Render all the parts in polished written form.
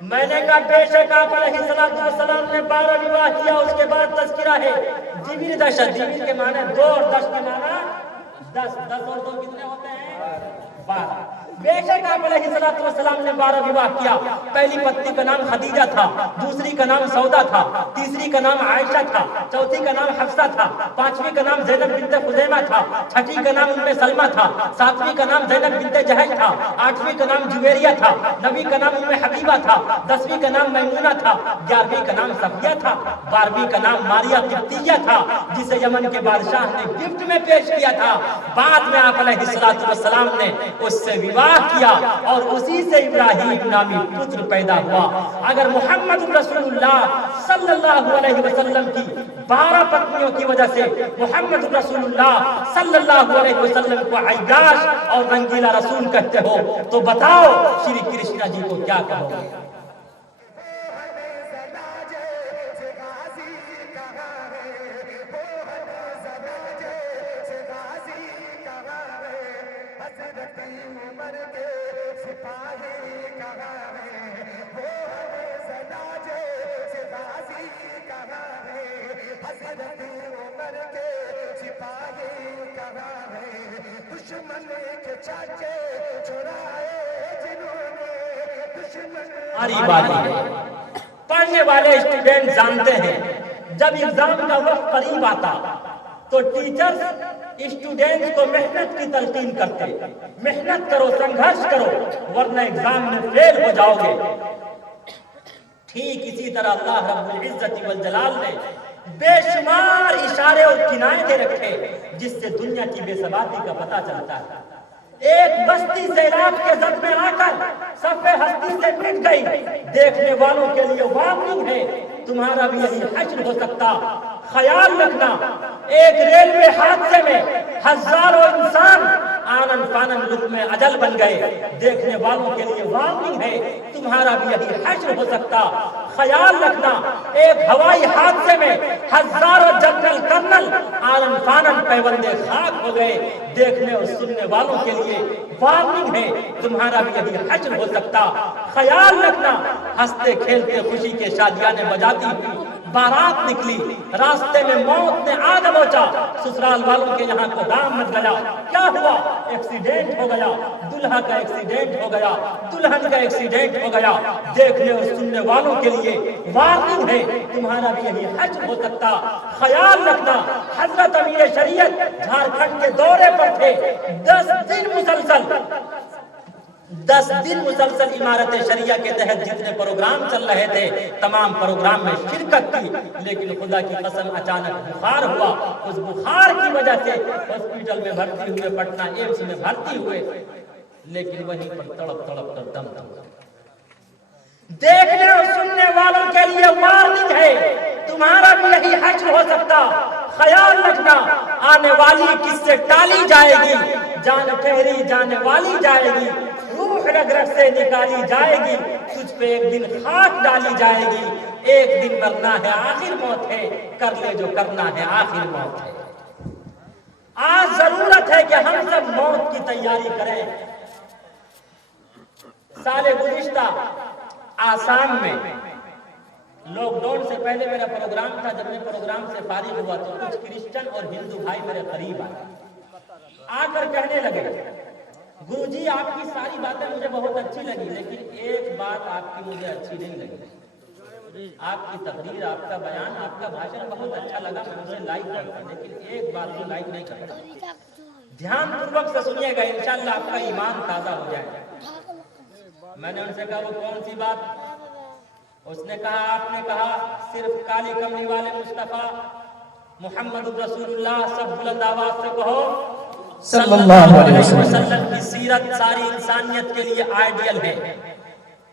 मैंने कहा बेशक आप अलैहिस्सलाम ने 12 विवाह किया। उसके बाद तज़किरा है जिबिर दशत, जिबिर के माने 2 और 10 के माना 10, 10 और 2 कितने होते हैं? 12। बेशक आप अलैहिस्सलाम ने 12 विवाह किया। पहली पत्नी का नाम खदीजा था, दूसरी का नाम सौदा था, तीसरी का नाम आयशा था, चौथी का नाम हफ्सा था, पांचवी का नाम ज़ैनब बिन्त खुज़ैमा था, छठी का नाम उम्मे सलमा था, सातवीं का नाम ज़ैनब बिन्त जहश था, आठवीं का नाम जुवेरिया था, नवीं का नाम उम्मे हबीबा था, 10वीं का नाम मैमूना था, 11वीं का नाम सफिया था, 12वीं का नाम मारिया किप्तिया था, जिसे यमन के बादशाह ने गिफ्ट में पेश किया था। बाद में आप अलैहिस्सलाम ने उससे विवाह किया और उसी से इब्राहिम नामी पुत्र पैदा हुआ। अगर मोहम्मद रसूलुल्लाह सल्लल्लाहु अलैहि वसल्लम की 12 पत्नियों की वजह से मोहम्मद रसूलुल्लाह सल्लल्लाहु अलैहि वसल्लम को आइगाश और रंगीला रसूल कहते हो, तो बताओ श्री कृष्णा जी को क्या कहोगे? पढ़ने वाले स्टूडेंट जानते हैं जब एग्जाम का वक्त करीब आता तो टीचर्स स्टूडेंट्स को मेहनत की तलकीन करते, मेहनत करो, संघर्ष करो, वरना एग्जाम में फेल हो जाओगे। ठीक इसी तरह अल्लाह रब्बुल इज्जत वल जलाल ने बेशुमार इशारे और किनारे दे रखे जिससे दुनिया की बेसबाती का पता चलता है। एक बस्ती सैलाब के जद में आकर सफ़े हस्ती से मिट गई। देखने वालों के लिए वार्निंग है, तुम्हारा भी यही हश्र हो सकता। ख्याल रखना, एक रेलवे हादसे में हजारों इंसान आनन फानन लुक में अजल बन गए। देखने वालों के लिए वार्निंग है, तुम्हारा भी यही हश्र हो सकता। ख्याल रखना, एक हवाई हादसे में हजारों जनरल कर्नल आनन फानन पैबंदे खाक हो गए। देखने और सुनने वालों के लिए वार्निंग है, तुम्हारा भी यही हश्र हो सकता। ख्याल रखना, हंसते खेलते खुशी के शादियाने बजाती हुई बारात निकली, रास्ते में मौत ने आ दबोचा। ससुराल वालों के यहाँ को दाम मच गया। क्या हुआ? एक्सीडेंट हो गया, दुल्हा का एक्सीडेंट हो गया, दुल्हन का एक्सीडेंट हो गया। देखने और सुनने वालों के लिए वार्निंग है, तुम्हारा भी यही हश्र हो सकता। ख्याल रखना, हजरत अमीर शरीयत झारखंड के दौरे पर थे। 10 दिन मुसलसल इमारत शरिया के तहत जितने प्रोग्राम चल रहे थे तमाम प्रोग्राम में शिरकत की, लेकिन खुदा की कसम अचानक बुखार हुआ। उस बुखार की वजह से हॉस्पिटल में भर्ती हुए, पटना एम्स में भर्ती हुए, लेकिन वहीं पर तड़प तड़प कर दम तोड़ा। देखने और सुनने वालों के लिए वार्निंग है, तुम्हारा भी यही हश्र हो सकता। ख्याल रखना, आने वाली किससे टाली जाएगी, जान ठहरी जाने वाली जाएगी, रूह रग रग से निकाली जाएगी, तुझ पे एक दिन खाक डाली जाएगी। एक दिन मरना है, आखिर मौत है, कर ले जो करना है, आखिर मौत है। आज जरूरत है कि हम सब मौत की तैयारी करें। साले गुज़िश्ता आसाम में लॉकडाउन से पहले मेरा प्रोग्राम था। जब मैं प्रोग्राम से फारिग हुआ तो कुछ क्रिश्चियन और हिंदू भाई मेरे करीब आकर कहने लगे, गुरुजी आपकी सारी बातें मुझे बहुत अच्छी लगी, लेकिन एक बात आपकी मुझे अच्छी नहीं लगी। आपकी तकरीर, आपका बयान, आपका भाषण बहुत अच्छा लगा, मैं उसे लाइक करता, लेकिन एक बात को लाइक नहीं करता। ध्यान पूर्वक से सुनिएगा, इंशाअल्लाह आपका ईमान ताजा हो जाएगा। मैंने उनसे कहा वो कौन सी बात? उसने कहा आपने कहा सिर्फ काली कमली वाले मुस्तफा मोहम्मद रसूलुल्लाह सब बुलंद आवाज से कहो सल्लल्लाहु अलैहि वसल्लम की सीरत सारी इंसानियत के लिए आइडियल है।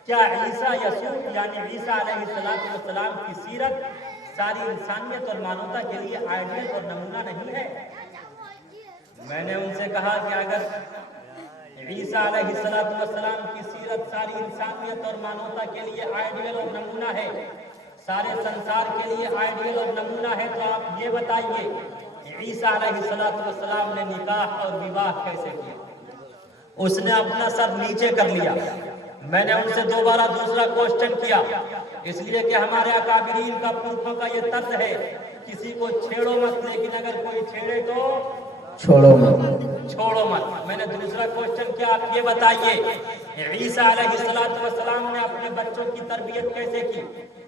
क्या ईसा यसूफ यानी ईसा अलैहिस्सलाम की सीरत सारी इंसानियत और मानवता के लिए आइडियल और नमूना नहीं है? मैंने उनसे कहा कि अगर ईसा अलैहिस्सलाम की सीरत सारी इंसानियत और मानवता के लिए आइडियल और नमूना है, सारे संसार के लिए आइडियल और नमूना है, तो आप ये बताइए ईसा अलैहिस्सलाम ने निकाह और विवाह कैसे किया? उसने अपना सर नीचे कर लिया, मैंने उनसे दोबारा दूसरा क्वेश्चन किया, इसलिए कि हमारे अकाबिरीन का पुरखों का ये तर्ज है, किसी को छेड़ो मत, लेकिन अगर कोई छेड़े तो छोड़ो मत। छोड़ो मत। मैंने दूसरा क्वेश्चन किया, आप ये बताइए ईसा अलैहिस्सलातु वस्सलाम ने अपने बच्चों की तरबियत कैसे की,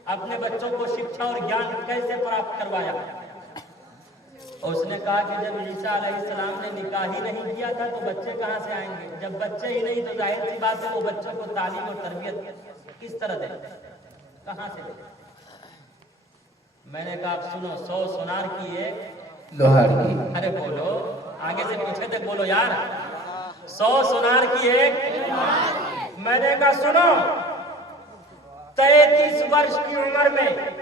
अपने बच्चों को शिक्षा और ज्ञान कैसे प्राप्त करवाया? और उसने कहा कि जब ईसा अलैहिस्सलाम ने निकाह ही नहीं किया था तो बच्चे कहाँ से आएंगे? जब बच्चे ही नहीं तो जाहिर सी बात है वो बच्चों को तालीम और तरबियत किस तरह दे, कहाँ से दे? मैंने कहा आप सुनो, 100 सोनार की एक लोहार की। अरे बोलो, आगे से पीछे तक बोलो यार। 100 सोनार की एक। मैंने कहा सुनो, 33 वर्ष की उम्र में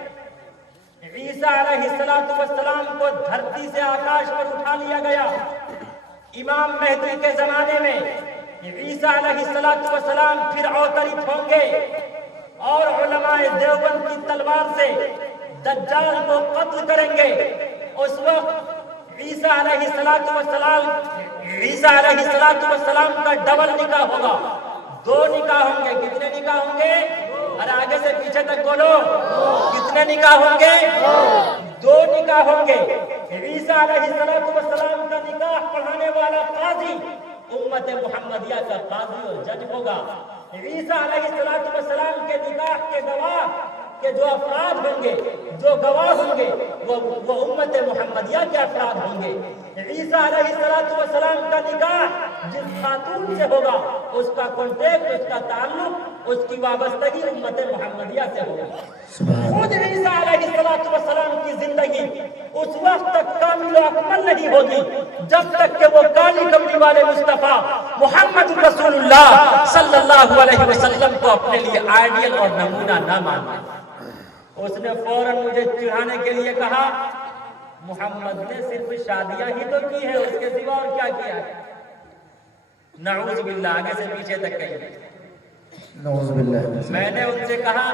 ईसा अलैहिस्सलातु वस्सलाम को धरती से आकाश पर उठा लिया गया। इमाम मेहदी के जमाने में ईसा अलैहिस्सलातु वस्सलाम फिर अवतरित होंगे और उलमाए देवबंद की तलवार से दज्जाल को कत्ल करेंगे। उस वक्त ईसा अलैहिस्सलातु वस्सलाम का डबल निकाह होगा, 2 निकाह होंगे। कितने निकाह होंगे? अरे आगे से पीछे तक बोलो, कितने निकाह होंगे? 2 निकाह होंगे। ईसा अलैहिस्सलातु वस्सलाम का निकाह पढ़ाने वाला काजी उम्मत मुहम्मदिया का काजी और जज होगा। ईसा अलैहिस्सलातु वस्सलाम के निकाह के गवाह के जो अफराद होंगे, जो गवाह होंगे, वो उम्मत मुहम्मदिया के अफराद होंगे। ईसा अलैहिस्सलातु वस्सलाम का निकाह जिस खातून से होगा उसका कॉन्टेक्ट, उसका ताल्लुक, उसकी वाबस्तगी उम्मत मुहम्मदिया से होगा। खुद ईसा अलैहिस्सलातु वस्सलाम की जिंदगी उस वक्त तक कामिल और अकमल नहीं होगी जब तक कि वो काली कमली वाले मुस्तफा मुहम्मद रसूलुल्लाह सल्लल्लाहु अलैहि वसल्लम को अपने लिए आइडियल और नमूना न माने। उसने फौरन मुझे चिढ़ाने के लिए कहा, मोहम्मद ने सिर्फ शादियां ही तो की है, उसके सिवा और क्या किया है? नऊज़ बिल्लाह, आगे से पीछे तक कही। नऊज़ बिल्लाह। मैंने उनसे कहा,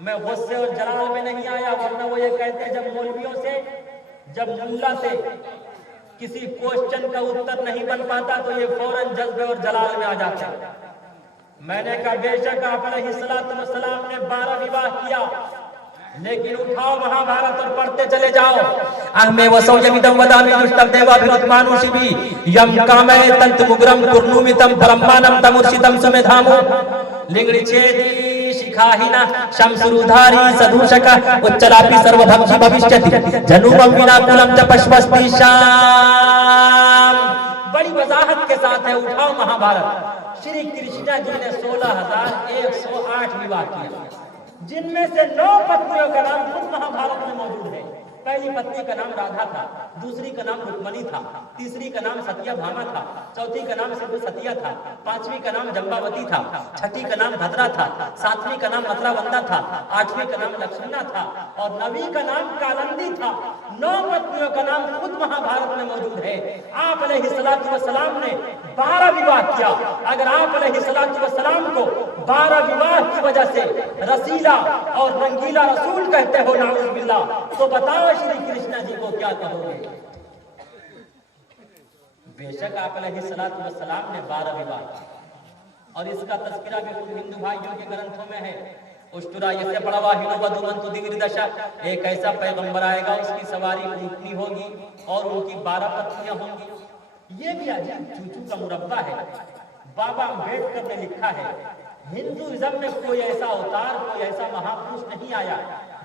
मैं गुस्से और जलाल में नहीं आया, वरना वो ये कहते जब मौलवियों से, जब मुल्ला से किसी क्वेश्चन का उत्तर नहीं बन पाता तो ये फौरन जज्बे और जलाल में आ जाते। मैंने कहा बेशक आप अलैहिस्सलातु वस्सलाम ने 12 विवाह किया, लेकिन उठाओ महाभारत और पढ़ते चले जाओ। अहमे वसौजमिदम वदामि दुष्टम देवाभिरुत्मानुषिभि यम कामे तंत मुग्रम कुर्नुमितम ब्रह्मानम तमुर्षितम समेधामो लिंगड़ी छेदी शिखाहिना शमसुरुधारी सदूषक उच्चलापि सर्वभक्षि भविष्यति जनुमं विनाकुलम च पश्वस्ति शाम। बड़ी वजाहत के साथ है, उठाओ महाभारत। श्री कृष्णा जी ने 16,108 विवाह किया, जिनमें से 9 पत्नियों का नाम खुद महाभारत में मौजूद है। पहली पत्नी का नाम राधा था, दूसरी का नाम रुक्मणी था, तीसरी का नाम सत्यभामा था, चौथी का नाम सिर्फ सतिया था, 5वीं का नाम जम्बावती था, 6ठी का नाम भद्रा था, 7वीं का नाम मतलावंदा था, 8वीं का नाम लक्ष्मणा था और 9वीं का नाम कालंदी था। 9 पत्नियों का नाम खुद महाभारत में मौजूद है। आप अलैहिस्सलातु वस्सलाम ने 12 विवाह किया। अगर आप अलैहिस्सलातु वस्सलाम को 12 विवाह की वजह से रसीला और रंगीला रसूल कहते हो, नाउज़ बिल्लाह, तो बताओ श्री कृष्णा जी को क्या कहोगे? बेशक आप अलैहिस्सलातु वस्सलाम ने 12 विवाह और इसका तज़किरा भी खुद हिंदू भाइयों के ग्रंथों में है। उष्टुरा इससे बड़ा वाहिनो वधुमंतु दिव्य दशा, एक ऐसा पैगंबर आएगा, उसकी सवारी ऊंटनी होगी और उनकी 12 पत्नियां होंगी। ये भी अजीब चूचू का मुरब्बा है। बाबा अम्बेडकर ने लिखा है, हिंदुइज्म में कोई ऐसा अवतार, कोई ऐसा महापुरुष नहीं आया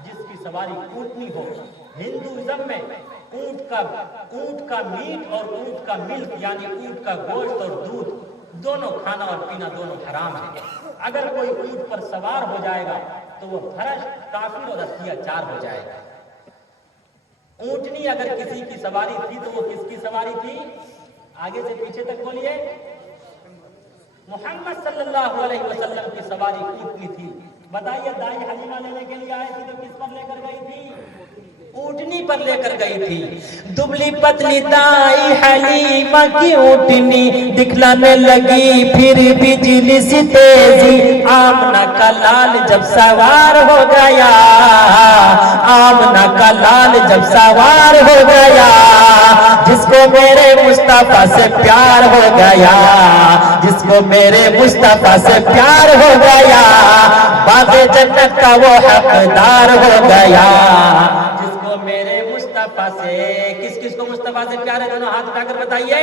जिसकी सवारी ऊंटनी हो। हिंदुइज्म में ऊंट का मीट और ऊंट का मिल्क यानी ऊंट का गोश्त और दूध दोनों, खाना और पीना दोनों हराम है। अगर कोई ऊंट पर सवार हो जाएगा तो वो भ्रष्ट, काफिर और अत्याचार हो जाएगा। ऊंटनी अगर किसी की सवारी थी तो वो किसकी सवारी थी? आगे से पीछे तक बोलिए। मोहम्मद सल्लल्लाहु अलैहि वसल्लम की सवारी ऊंटनी थी। बताइए, दाई हलीमा लेने के लिए आई थी तो किस पर लेकर गई थी? ऊँटनी पर लेकर गई थी। दुबली पतली दाई हलीमा की ऊँटनी दिखलाने लगी फिर बिजली सी तेजी। आमना का लाल जब सवार हो गया, आमना का लाल जब सवार हो गया, जिसको मेरे मुस्तफा से प्यार हो गया, जिसको मेरे मुस्तफा से प्यार हो गया, बाग़े जन्नत का वो हकदार हो गया। जिसको मेरे मुस्तफा से, किस किस को मुस्तफा से प्यार है? दोनों हाथ उठाकर बताइए।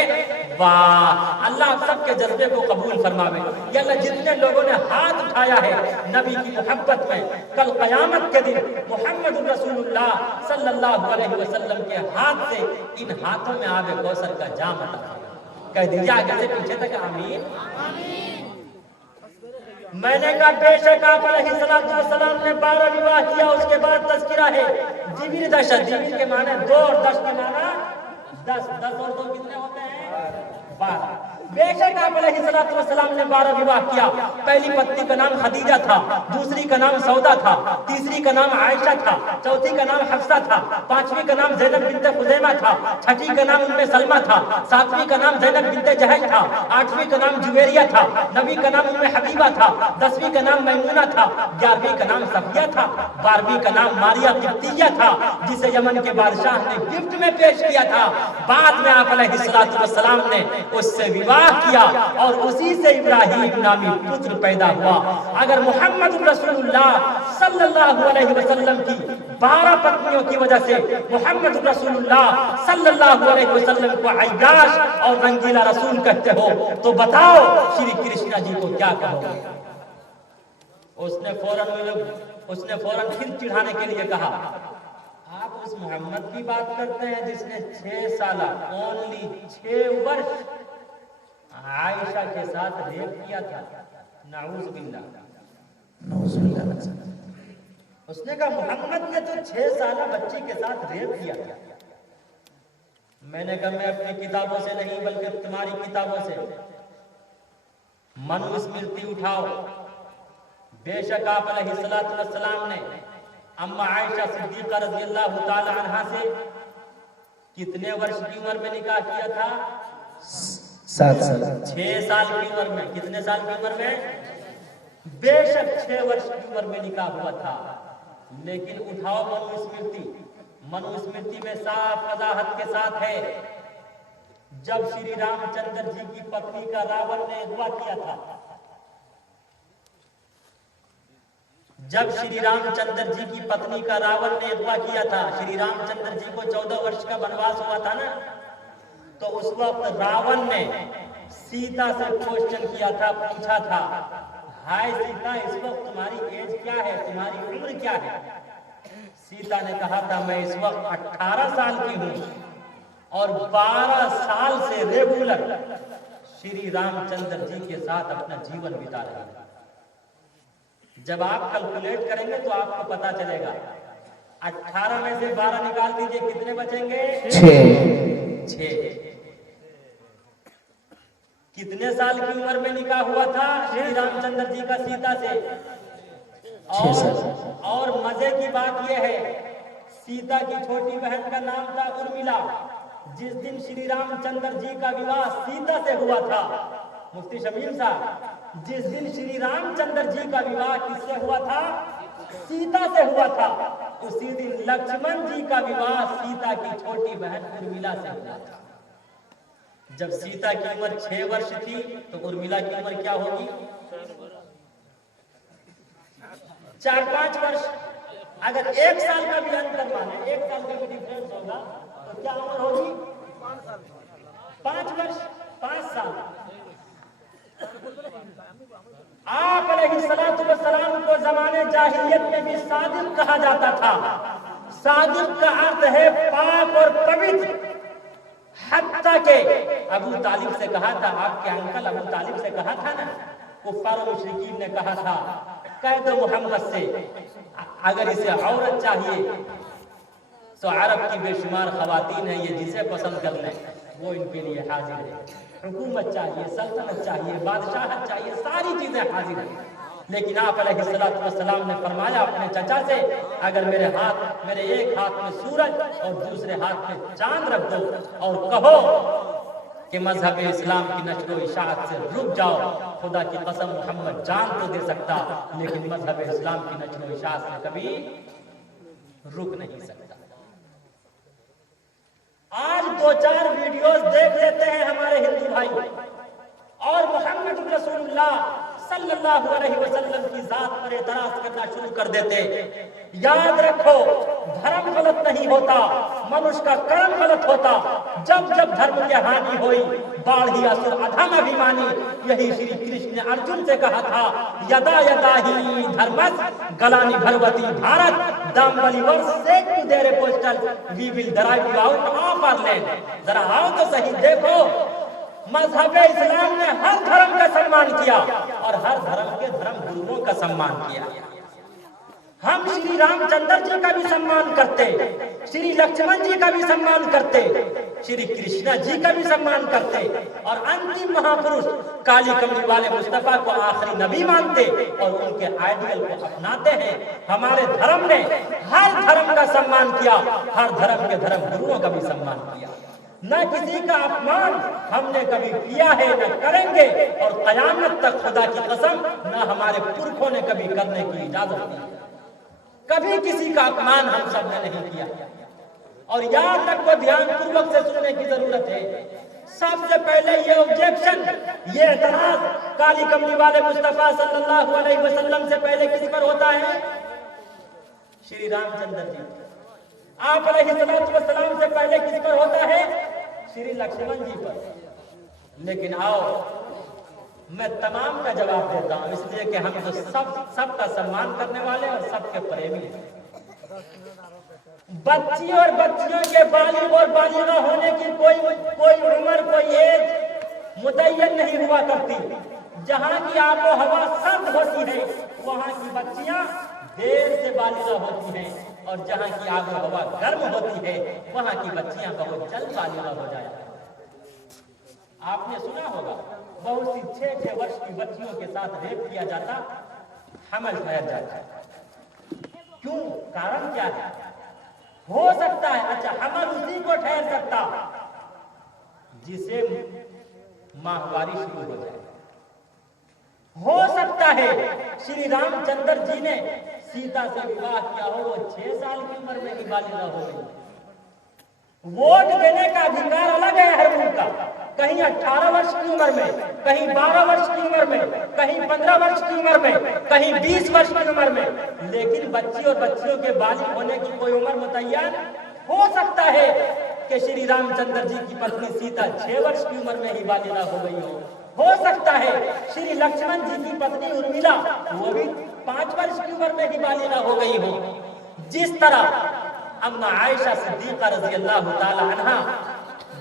वाह, अल्लाह आप सबके जज्बे को कबूल फरमावे। या अल्लाह जितने लोगों ने हाथ उठाया है नबी की मोहब्बत में, कल क़यामत के दिन मोहम्मद रसूलुल्लाह सल्लल्लाहु अलैहि वसल्लम के हाथ से इन हाथों में आबे कौसर का जाम अता फरमाए। कह दीजिए आगे से पीछे तक आमीन। मैंने कहा बेशक आप अलैहिस्सलाम ने 12 विवाह किया, उसके बाद तज़किरा है जिबिर दशत। जिबिर के माने 2 और 10 के माना 10, 10 और 2 कितने होते हैं? 12। बेशक आप अलैहिस्सलाम ने 12 विवाह किया। पहली पत्नी का नाम खदीजा था, दूसरी का नाम सौदा था, तीसरी का नाम आयशा था, चौथी का नाम हफ्सा था, पांचवी का नाम ज़ैनब बिन्त खुज़ैमा था, छठी का नाम उम्मे सलमा था, सातवीं का नाम ज़ैनब बिन्त जहश था, आठवीं का नाम जुवेरिया था, नबी का नाम उम्मे हबीबा था, 10वीं का नाम मैमूना था, 11वीं का नाम सफिया था, 12वीं का नाम मारिया किप्तिया था, जिसे यमन के बादशाह ने गिफ्ट में पेश किया था। बाद में आप अलैहिस्सलाम ने उससे विवाह किया और उसी से इब्राहिम नामी पुत्र पैदा हुआ। अगर मोहम्मद रसूलुल्लाह सल्लल्लाहु अलैहि वसल्लम की 12 पत्नियों की वजह से मोहम्मद रसूलुल्लाह सल्लल्लाहु अलैहि वसल्लम को अय्याश और रंगीला रसूल कहते हो, तो बताओ श्री कृष्णा जी को क्या कहोगे? उसने फौरन फिर चिढ़ाने के लिए कहा, आप उस मोहम्मद की बात करते हैं जिसने 6 साल ओनली 6 वर्ष आयशा के साथ रेप किया था। नाऊज़ बिल्लाह। उसने कहा मोहम्मद ने तो 6 साल बच्ची के साथ रेप किया था। मैंने कहा मैं अपनी किताबों से नहीं बल्कि तुम्हारी किताबों से मनुस्मृति उठाओ। बेशक आप अलैहिस्सलातु वस्सलाम ने अम्मा आयशा सिद्दीक़ा रज़ियल्लाहु ताला अन्हा से कितने वर्ष की उम्र में निकाह किया था? 7 साल। 6 साल की उम्र में। कितने साल की उम्र में? बेशक 6 वर्ष की उम्र में निकाह हुआ था। लेकिन उठाओ मनुस्मृति, मनुस्मृति में साफ वजाहत के साथ है, जब श्री रामचंद्र जी की पत्नी का रावण ने अगवा किया था, जब श्री रामचंद्र जी की पत्नी का रावण ने अगवा किया था, श्री रामचंद्र जी को 14 वर्ष का वनवास हुआ था ना, तो उस वक्त रावण ने सीता से क्वेश्चन किया था, पूछा था, हाय सीता, इस वक्त तुम्हारी एज क्या है, तुम्हारी उम्र क्या है? सीता ने कहा था, मैं इस वक्त 18 साल की हूं और 12 साल से रेगुलर श्री रामचंद्र जी के साथ अपना जीवन बिता रही हूं। जब आप कैलकुलेट करेंगे तो आपको पता चलेगा, 18 में से 12 निकाल दीजिए, कितने बचेंगे? 6। कितने साल की उम्र में निकाह हुआ था श्री रामचंद्र जी का सीता से? और मजे की बात यह है, सीता की छोटी बहन का नाम था उर्मिला। जिस दिन श्री रामचंद्र जी का विवाह सीता से हुआ था, मुफ्ती शमीम साहब, जिस दिन श्री रामचंद्र जी का विवाह किससे हुआ था? सीता से हुआ था। उसी दिन लक्ष्मण जी का विवाह सीता की छोटी बहन उर्मिला से हुआ था। जब सीता की उम्र 6 वर्ष थी तो उर्मिला की उम्र क्या होगी? 4-5 वर्ष। अगर 1 साल का भी अंतर माने, 1 साल का भी डिफरेंस होगा, तो क्या उम्र होगी? 5 वर्ष, 5 साल। आप अलैहिस्सलातु वस्सलाम को जमाने जाहिलियत में भी सादिक कहा जाता था। सादिक का अर्थ है पाक और पवित्र। हत्ता के अबू तालिब से कहा था, आपके अंकल अबू तालिब से कहा था ना, कुफ्फार और मुशरिकीन ने कहा था, कह दो मोहम्मद से अगर इसे औरत चाहिए तो अरब की बेशुमार खवातीन है, ये जिसे पसंद कर ले वो इनके लिए हाजिर है। हुकूमत चाहिए, सल्तनत चाहिए, बादशाहत चाहिए, सारी चीजें हाजिर है, लेकिन आप अलैहिस्सलाम ने फरमाया अपने चचा से, अगर मेरे एक हाथ में सूरज और दूसरे हाथ में चांद रख दो और कहो कि मजहब इस्लाम की नशर इशाअत से रुक जाओ, खुदा की कसम मोहम्मद जान तो दे सकता लेकिन मजहब इस्लाम की नशर इशाअत से कभी रुक नहीं सकता। आज 2-4 वीडियोस देख लेते हैं हमारे हिंदू भाई और मोहम्मद रसूलुल्लाह सल्लल्लाहु अलैहि वसल्लम की जात पर एतराज करना शुरू कर देते। याद रखो, धर्म गलत नहीं होता, मनुष्य का कर्म गलत होता। जब जब धर्म की हानि हुई, बाढ़ी असुर अधम अभिमानी, यही श्री कृष्ण ने अर्जुन से कहा था, यदा यदा ही धर्मस गलानी भरवती भारत दामवली वर्ष से to their postal we will drive you out of our land. जरा आओ तो सही देखो, मजहब इस्लाम ने हर धर्म का सम्मान किया और हर धर्म के धर्म गुरुओं का सम्मान किया। हम श्री रामचंद्र जी का भी सम्मान करते, श्री लक्ष्मण जी का भी सम्मान करते, श्री कृष्ण जी का भी सम्मान करते और अंतिम महापुरुष काली कमली वाले मुस्तफा को आखिरी नबी मानते और उनके आइडियल को अपनाते हैं। हमारे धर्म ने हर धर्म का सम्मान किया, हर धर्म के धर्म गुरुओं का भी सम्मान किया। न किसी का अपमान हमने कभी किया है, न करेंगे और कयामत तक खुदा की कसम न हमारे पुरखों ने कभी करने की इजाजत दी। कभी किसी का अपमान हम सब ने नहीं किया और याद तक को ध्यान पूर्वक से सुनने की जरूरत है। सबसे पहले ये ऑब्जेक्शन, ये एतराज काली कमली वाले मुस्तफा सल्लल्लाहु अलैहि वसल्लम से पहले किस पर होता है? श्री रामचंद्र जी। आप अलैहिस्सलाम से पहले किस पर होता है? श्री लक्ष्मण जी पर। लेकिन आओ, मैं तमाम का जवाब देता हूं, इसलिए कि हम तो सबका सम्मान करने वाले और सबके प्रेमी हैं। बच्ची और बच्चियों के बालिग और बालिगा होने की कोई उम्र, कोई एज मुतय्यन नहीं हुआ करती। जहां की आबो हवा सर्द होती है, वहां की बच्चियां देर से बालिगा होती हैं और जहां की आबो हवा गर्म होती है, वहां की बच्चियां बहुत जल्द बालिगा हो जाती हैं। आपने सुना होगा, बहुत सी 6-6 वर्ष की बच्चियों के साथ रेप किया जाता, हमल ठहर जाता। क्यों? कारण क्या है? हो सकता है, अच्छा, हमल उसी को ठहर सकता जिसे माहवारी शुरू हो जाए। हो सकता है श्री रामचंद्र जी ने सीता से विवाह किया हो, वो 6 साल की उम्र में ही बालिगा हो गई। वोट देने का अधिकार अलग है हर उनका, कहीं 18 वर्ष की उम्र में, कहीं 12 वर्ष की उम्र में, कहीं 15 वर्ष की उम्र में, कहीं 20 वर्ष की उम्र में। लेकिन बच्ची और बच्चियों के बालिग होने की कोई उम्र मुतय्यन हो सकता है कि श्री रामचंद्र जी की पत्नी सीता 6 वर्ष की उम्र में ही बालिगा हो गई हो सकता है श्री लक्ष्मण जी की पत्नी उर्मिला वो भी 5 वर्ष की उम्र में ही बालिगा हो गई हो। जिस तरह अम्मा आयशा सिद्दीका रज़ी अल्लाह ताला अन्हा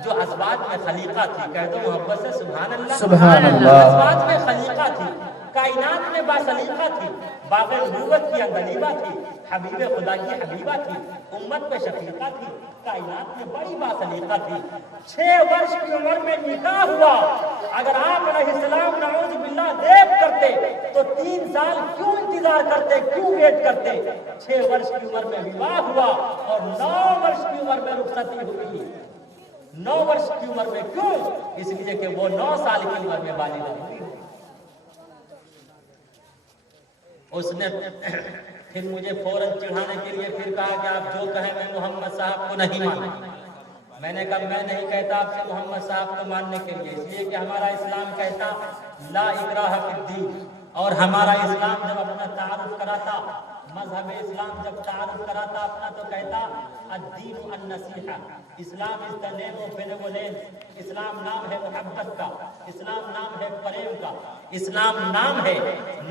जो अज़वाज में खलीका थी, कह दो मोहब्बत से सुभान अल्लाह, सुभान अल्लाह, अज़वाज में खलीका थी, कायनात में बासलीका थी, बाग़े नबूवत की अंदलीबा थी, हबीबे खुदा की हबीबा थी, उम्मत में शफीका थी, कायनात में बड़ी बासलीका थी। 6 वर्ष की उम्र में निकाह हुआ। अगर आप अलैहिस्सलाम नऊज़ बिल्लाह रेप करते तो 3 साल क्यों इंतजार करते, क्यों वेट करते? 6 वर्ष की उम्र में विवाह हुआ और 9 वर्ष की उम्र में रुखसती हुई। 9 वर्ष की उम्र में क्यों? इसलिए कि वो 9 साल की उम्र में बालिगा हुई। उसने फिर मुझे फौरन चिढ़ाने के लिए फिर कहा कि आप जो कहें मैं मोहम्मद साहब को नहीं मानूंगा। मैंने कहा मैं नहीं कहता आपसे मोहम्मद साहब को मानने के लिए, इसलिए कि हमारा इस्लाम कहता ला इकराह फिद्दीन, और हमारा इस्लाम जब अपना तारुफ कराता, मजहब इस्लाम जब तारुफ कराता अपना, तो कहता अद्दीन अन्नसीहा, Islam is the name of benevolence, इस्लाम नाम है मोहब्बत का, इस्लाम नाम है प्रेम का, इस्लाम नाम है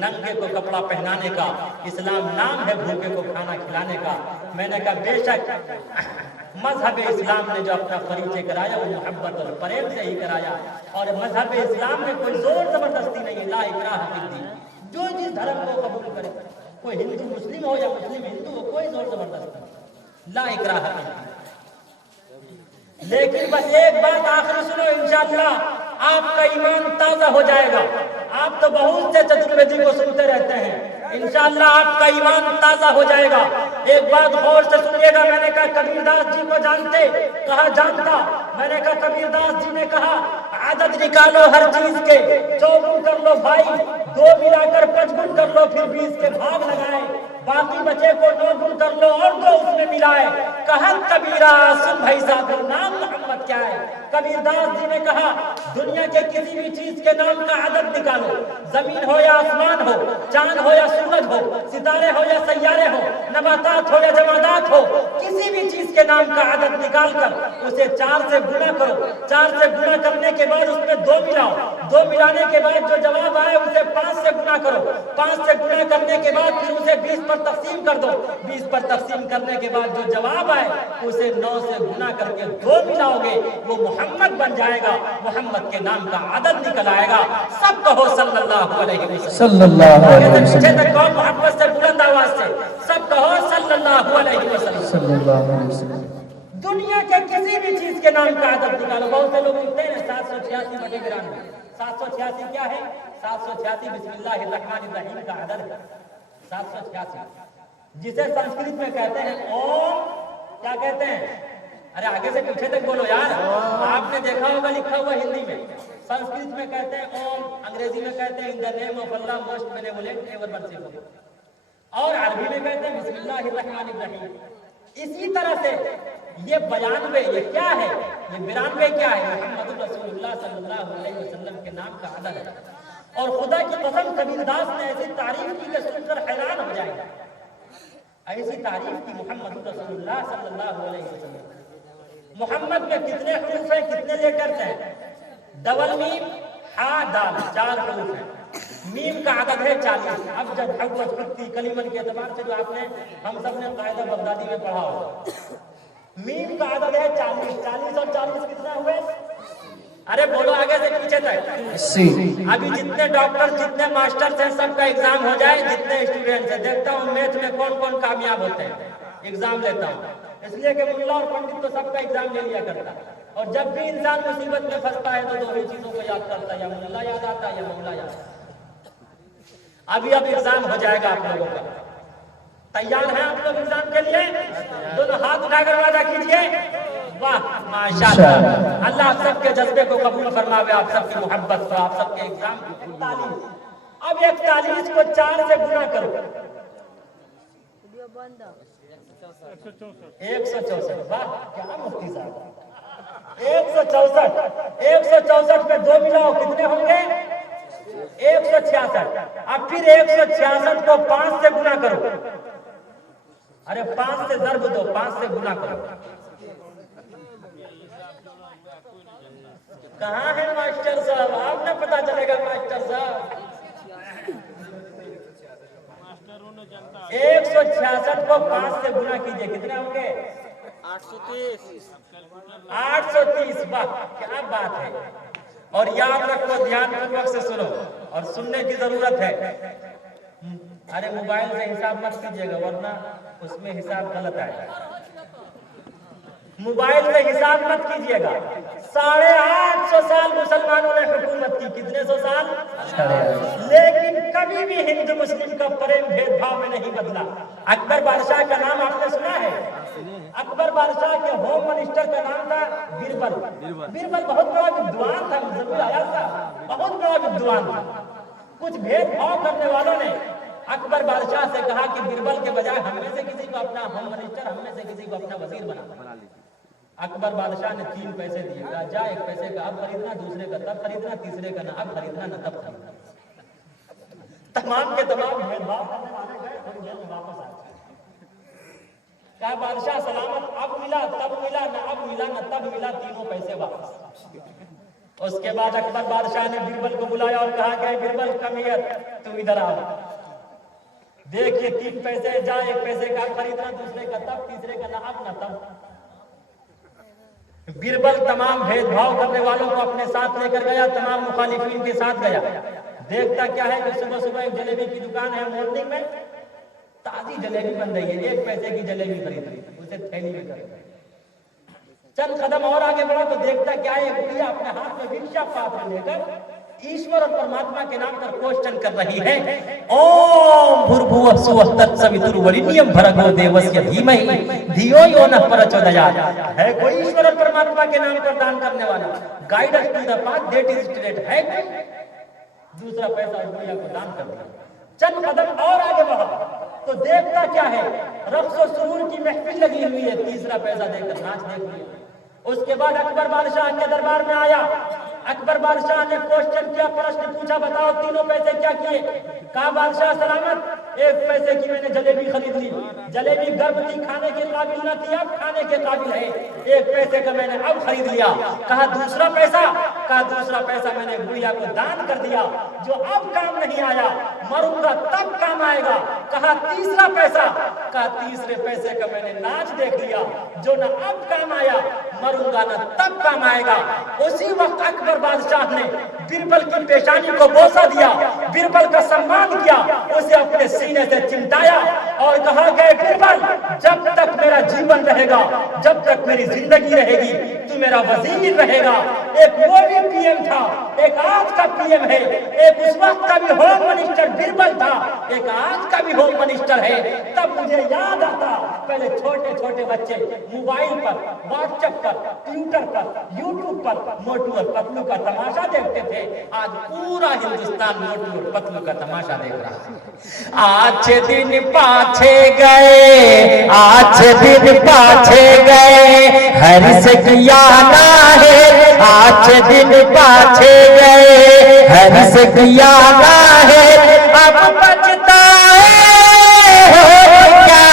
नंगे को कपड़ा पहनाने का, इस्लाम नाम है भूखे को खाना खिलाने का। मैंने कहा बेशक मजहब इस्लाम ने जो अपना परिचय कराया वो मोहब्बत और प्रेम से ही कराया, और मजहब इस्लाम में कोई जोर जबरदस्ती नहीं है। ला इकराह फिद्दीन, जो जिस धर्म को कबूल करे, कोई हिंदू मुस्लिम हो या मुस्लिम हिंदू हो, कोई जोर जबरदस्ती नहीं, ला इकराह फिद्दीन। लेकिन बस एक बात आखिरी सुनो, इंशाअल्लाह आपका ईमान ताजा हो जाएगा, आप आप तो बहुत से चतुर्वेदी को सुनते रहते हैं, इंशाअल्लाह आपका ईमान ताजा हो जाएगा। एक बात गौर से सुनिएगा, मैंने कहा कबीरदास जी को जानते? कहा जानता। मैंने कहा कबीरदास जी ने कहा आदत निकालो हर चीज के, 4 गुण कर लो भाई, 2 मिलाकर 5 गुण कर लो, फिर 20 के भाग लगाए, बाकी बचे को 9 गुण कर लो और 2 उसमें मिलाए। कहा कबीरा सुन भाई साहब, नाम मोहम्मद क्या है? कबीरदास जी ने कहा दुनिया के किसी भी चीज के नाम का आदत निकालो, जमीन हो या आसमान हो, चांद हो या सूरज हो, सितारे हो या सैयारे हो, नबातात हो या जमादात हो, किसी भी चीज के नाम का आदत निकाल कर उसे 4 से गुना करो। 4 से गुना करने के बाद उसमें 2 मिलाओ, 2 मिलाने के बाद जो जवाब आए उसे 5 से गुना करो, 5 से गुना करने के बाद फिर उसे 20 पर तकसीम कर दो, 20 पर तकसीम करने के बाद जो जवाब आए उसे 9 से गुना करके 2 मिलाओगे, वो मोहम्मद बन जाएगा, मोहम्मद के नाम का आदत निकल आएगा। सब कहो सल्लल्लाहु अलैहि वसल्लम, सल्लल्लाहु अलैहि पीछे वसल्लम, तक कहो मोहब्बत से बुलंद आवाज से, सब कहो सल्लल्लाहु अलैहि वसल्लम, सल्लल्लाहु अलैहि वसल्लम। दुनिया के किसी भी चीज के नाम का आदत निकालो। बहुत से लोग लिखते हैं 786 786 क्या है? 786 बिस्मिल्लाहिर्रहमानिर्रहीम का आदत है। 786 जिसे संस्कृत में कहते हैं ओम, क्या कहते हैं? अरे आगे से पीछे तक बोलो यार, आपने देखा होगा लिखा हुआ हिंदी में, संस्कृत में कहते हैं ओम, अंग्रेजी में कहते हैं in the name of Allah most benevolent ever merciful, और अरबी में कहते हैं बिस्मिल्लाहिर्रहमानिर्रहीम। इसी तरह से ये 92, ये क्या है? ये 92 क्या है? मुहम्मद रसूलुल्लाह सल्लल्लाहु अलैहि वसल्लम के नाम का अदद है। और खुदा की कसम कबीरदास ने ऐसी तारीफ की कि सुनकर हैरान हो जाएगा। ऐसी तारीफ की मोहम्मद रसूलुल्लाह सल्लल्लाहु अलैहि वसल्लम। मोहम्मद में कितने हुरूफ हैं, कितने लेटर्स हैं? डबल मीम हा दाल, 4 हुरूफ हैं। मीम का अदद है 40। अब जब कलीमन के एतबार से जो आपने हम सब ने कायदा बगदादी में पढ़ा होगा, मीम का अदद है 40। 40 और 40 कितना हुए? अरे बोलो आगे से पीछे तक। 80। अभी जितने डॉक्टर, जितने मास्टर्स हैं, सबका एग्जाम हो जाए, जितने स्टूडेंट्स हैं, देखता हूँ मैथ में कौन कौन कामयाब होते हैं, एग्जाम लेता हूँ, इसलिए कि मुल्ला और पंडित तो सबका एग्जाम ले लिया करता है। और जब भी इंसान मुसीबत में फंसता है तो 2 ही चीजों को याद करता है, या मुल्ला याद आता है या मौला याद आता है। अभी अब एग्जाम हो जाएगा आप लोगों का, तैयार हैं आप लोग एग्जाम के लिए? दोनों हाथ उठाकर वादा कीजिए। वाह माशाअल्लाह, अल्लाह आप सबके जज्बे को कबूल फरमावे, आप सबकी मोहब्बत को, आप सबके एग्जाम की तालीम। अब 41 को 4 से गुना करो, 164। वाह क्या मुफ्ती साहब, 164। 164 में 2 मिलाओ, कितने होंगे? 166। अब फिर 166 को 5 से गुना करो। अरे 5 से ज़र्ब दो, 5 से गुना करो। कहाँ है मास्टर साहब? आप ना पता चलेगा मास्टर साहब। 166 को 5 से गुना कीजिए, कितने होंगे? 830। 830। वाह क्या बात है। और याद रखो, ध्यान पूर्वक से सुनो और सुनने की जरूरत है। अरे मोबाइल से हिसाब मत कीजिएगा वरना उसमें हिसाब गलत आएगा। मोबाइल से हिसाब मत कीजिएगा। 850 साल मुसलमानों ने हुकूमत की, कितने सौ साल? लेकिन कभी भी हिंदू मुस्लिम का प्रेम भेदभाव में नहीं बदला। अकबर बादशाह का नाम आपने सुना है? अकबर बादशाह के होम मिनिस्टर का नाम था बीरबल। बीरबल बहुत बड़ा विद्वान था, जरूर आया था, बहुत बड़ा विद्वान था। कुछ भेदभाव करने वालों ने अकबर बादशाह से कहा कि बीरबल के बजाय हम में से किसी को अपना होम मिनिस्टर, हम में से किसी को अपना वजीर बना। अकबर बादशाह ने 3 पैसे दिए, कहा जा 1 पैसे का अब खरीदना, दूसरे का तब खरीदना, तीसरे का ना अब खरीदना ना तब खरीदना। तमाम के तमाम भेदभाव करने वाले गए, थोड़ी देर में वापस आए। क्या बादशाह सलामत, अब मिला तब मिला, ना अब मिला ना तब मिला, तीनों पैसे वापस। उसके बाद अकबर बादशाह ने बीरबल को बुलाया और कहा कि बीरबल कमियत तुम इधर आओ, देखिए 3 पैसे जा 1 पैसे का खरीदना, दूसरे का तब, तीसरे का ना अब ना तब। बीरबल तमाम भेदभाव करने वालों को अपने साथ लेकर गया, तमाम मुखालिफिन के साथ गया। देखता क्या है कि सुबह सुबह एक जलेबी की दुकान है, मॉर्निंग में ताजी जलेबी बन रही है, 1 पैसे की जलेबी खरीद ली, उसे थैली में कर। चंद कदम और आगे बढ़ा तो देखता क्या है, एक बुढ़िया अपने हाथ में भिक्षा पात्र लेकर ईश्वर और परमात्मा के नाम पर क्वेश्चन कर रही है। ओम भूर्भुवः स्वः तत्सवितुर्वरेण्यं भर्गो देवस्य धीमहि धियो यो नः प्रचोदयात्। है कोई ईश्वर और परमात्मा के नाम पर दान करने वाला? Guide us to the path that is straight. है कोई? दूसरा पैसा और दुनिया को दान कर दिया। चंद कदम और आगे बढ़ा तो देखता क्या है, रक्स और सुरूर की महफिल लगी हुई है। तीसरा पैसा देकर नाच देख लिया। उसके बाद अकबर बादशाह के दरबार में आया। अकबर बादशाह ने क्वेश्चन किया, प्रश्न पूछा, बताओ तीनों पैसे क्या किए? कहा बादशाह सलामत, एक पैसे की मैंने जलेबी खरीद ली। जलेबी गर्म थी, खाने के काबिल न थी, अब खाने के काबिल है। एक पैसे का मैंने अब खरीद लिया। कहा दूसरा पैसा? कहा दूसरा पैसा मैंने गुड़िया को दान कर दिया, जो अब काम नहीं आया, मरूंगा तब काम आएगा। कहा तीसरा पैसा? कहा तीसरे पैसे का मैंने नाच देख लिया, जो न अब काम आया, मरूंगा न तब काम आएगा। उसी वक्त अकबर बादशाह ने बिरबल की पेशानी को बोसा दिया, बिरबल का सम्मान किया, उसे अपने सीने से चिमटाया और कहा गए बिरबल, जब तक मेरा जीवन रहेगा, जब तक मेरी जिंदगी रहेगी, तू मेरा वजीर रहेगा। एक वो भी पीएम था, एक आज का पीएम है। एक उस वक्त का भी होम मिनिस्टर बिरबल था, एक आज का भी होम मिनिस्टर है। तब मुझे याद आता, पहले छोटे छोटे बच्चे मोबाइल पर, व्हाट्सएप पर, ट्विटर पर, यूट्यूब पर मोटू और पतलू का तमाशा देखते थे। आज पूरा हिंदुस्तान मोटू और पतलू का तमाशा देख रहा है। आज दिन पाछे गए, आज दिन पाछे गए, हरि से किया ना है। आज दिन पाछे गए, हरि से किया ना है। अब बचता है क्या?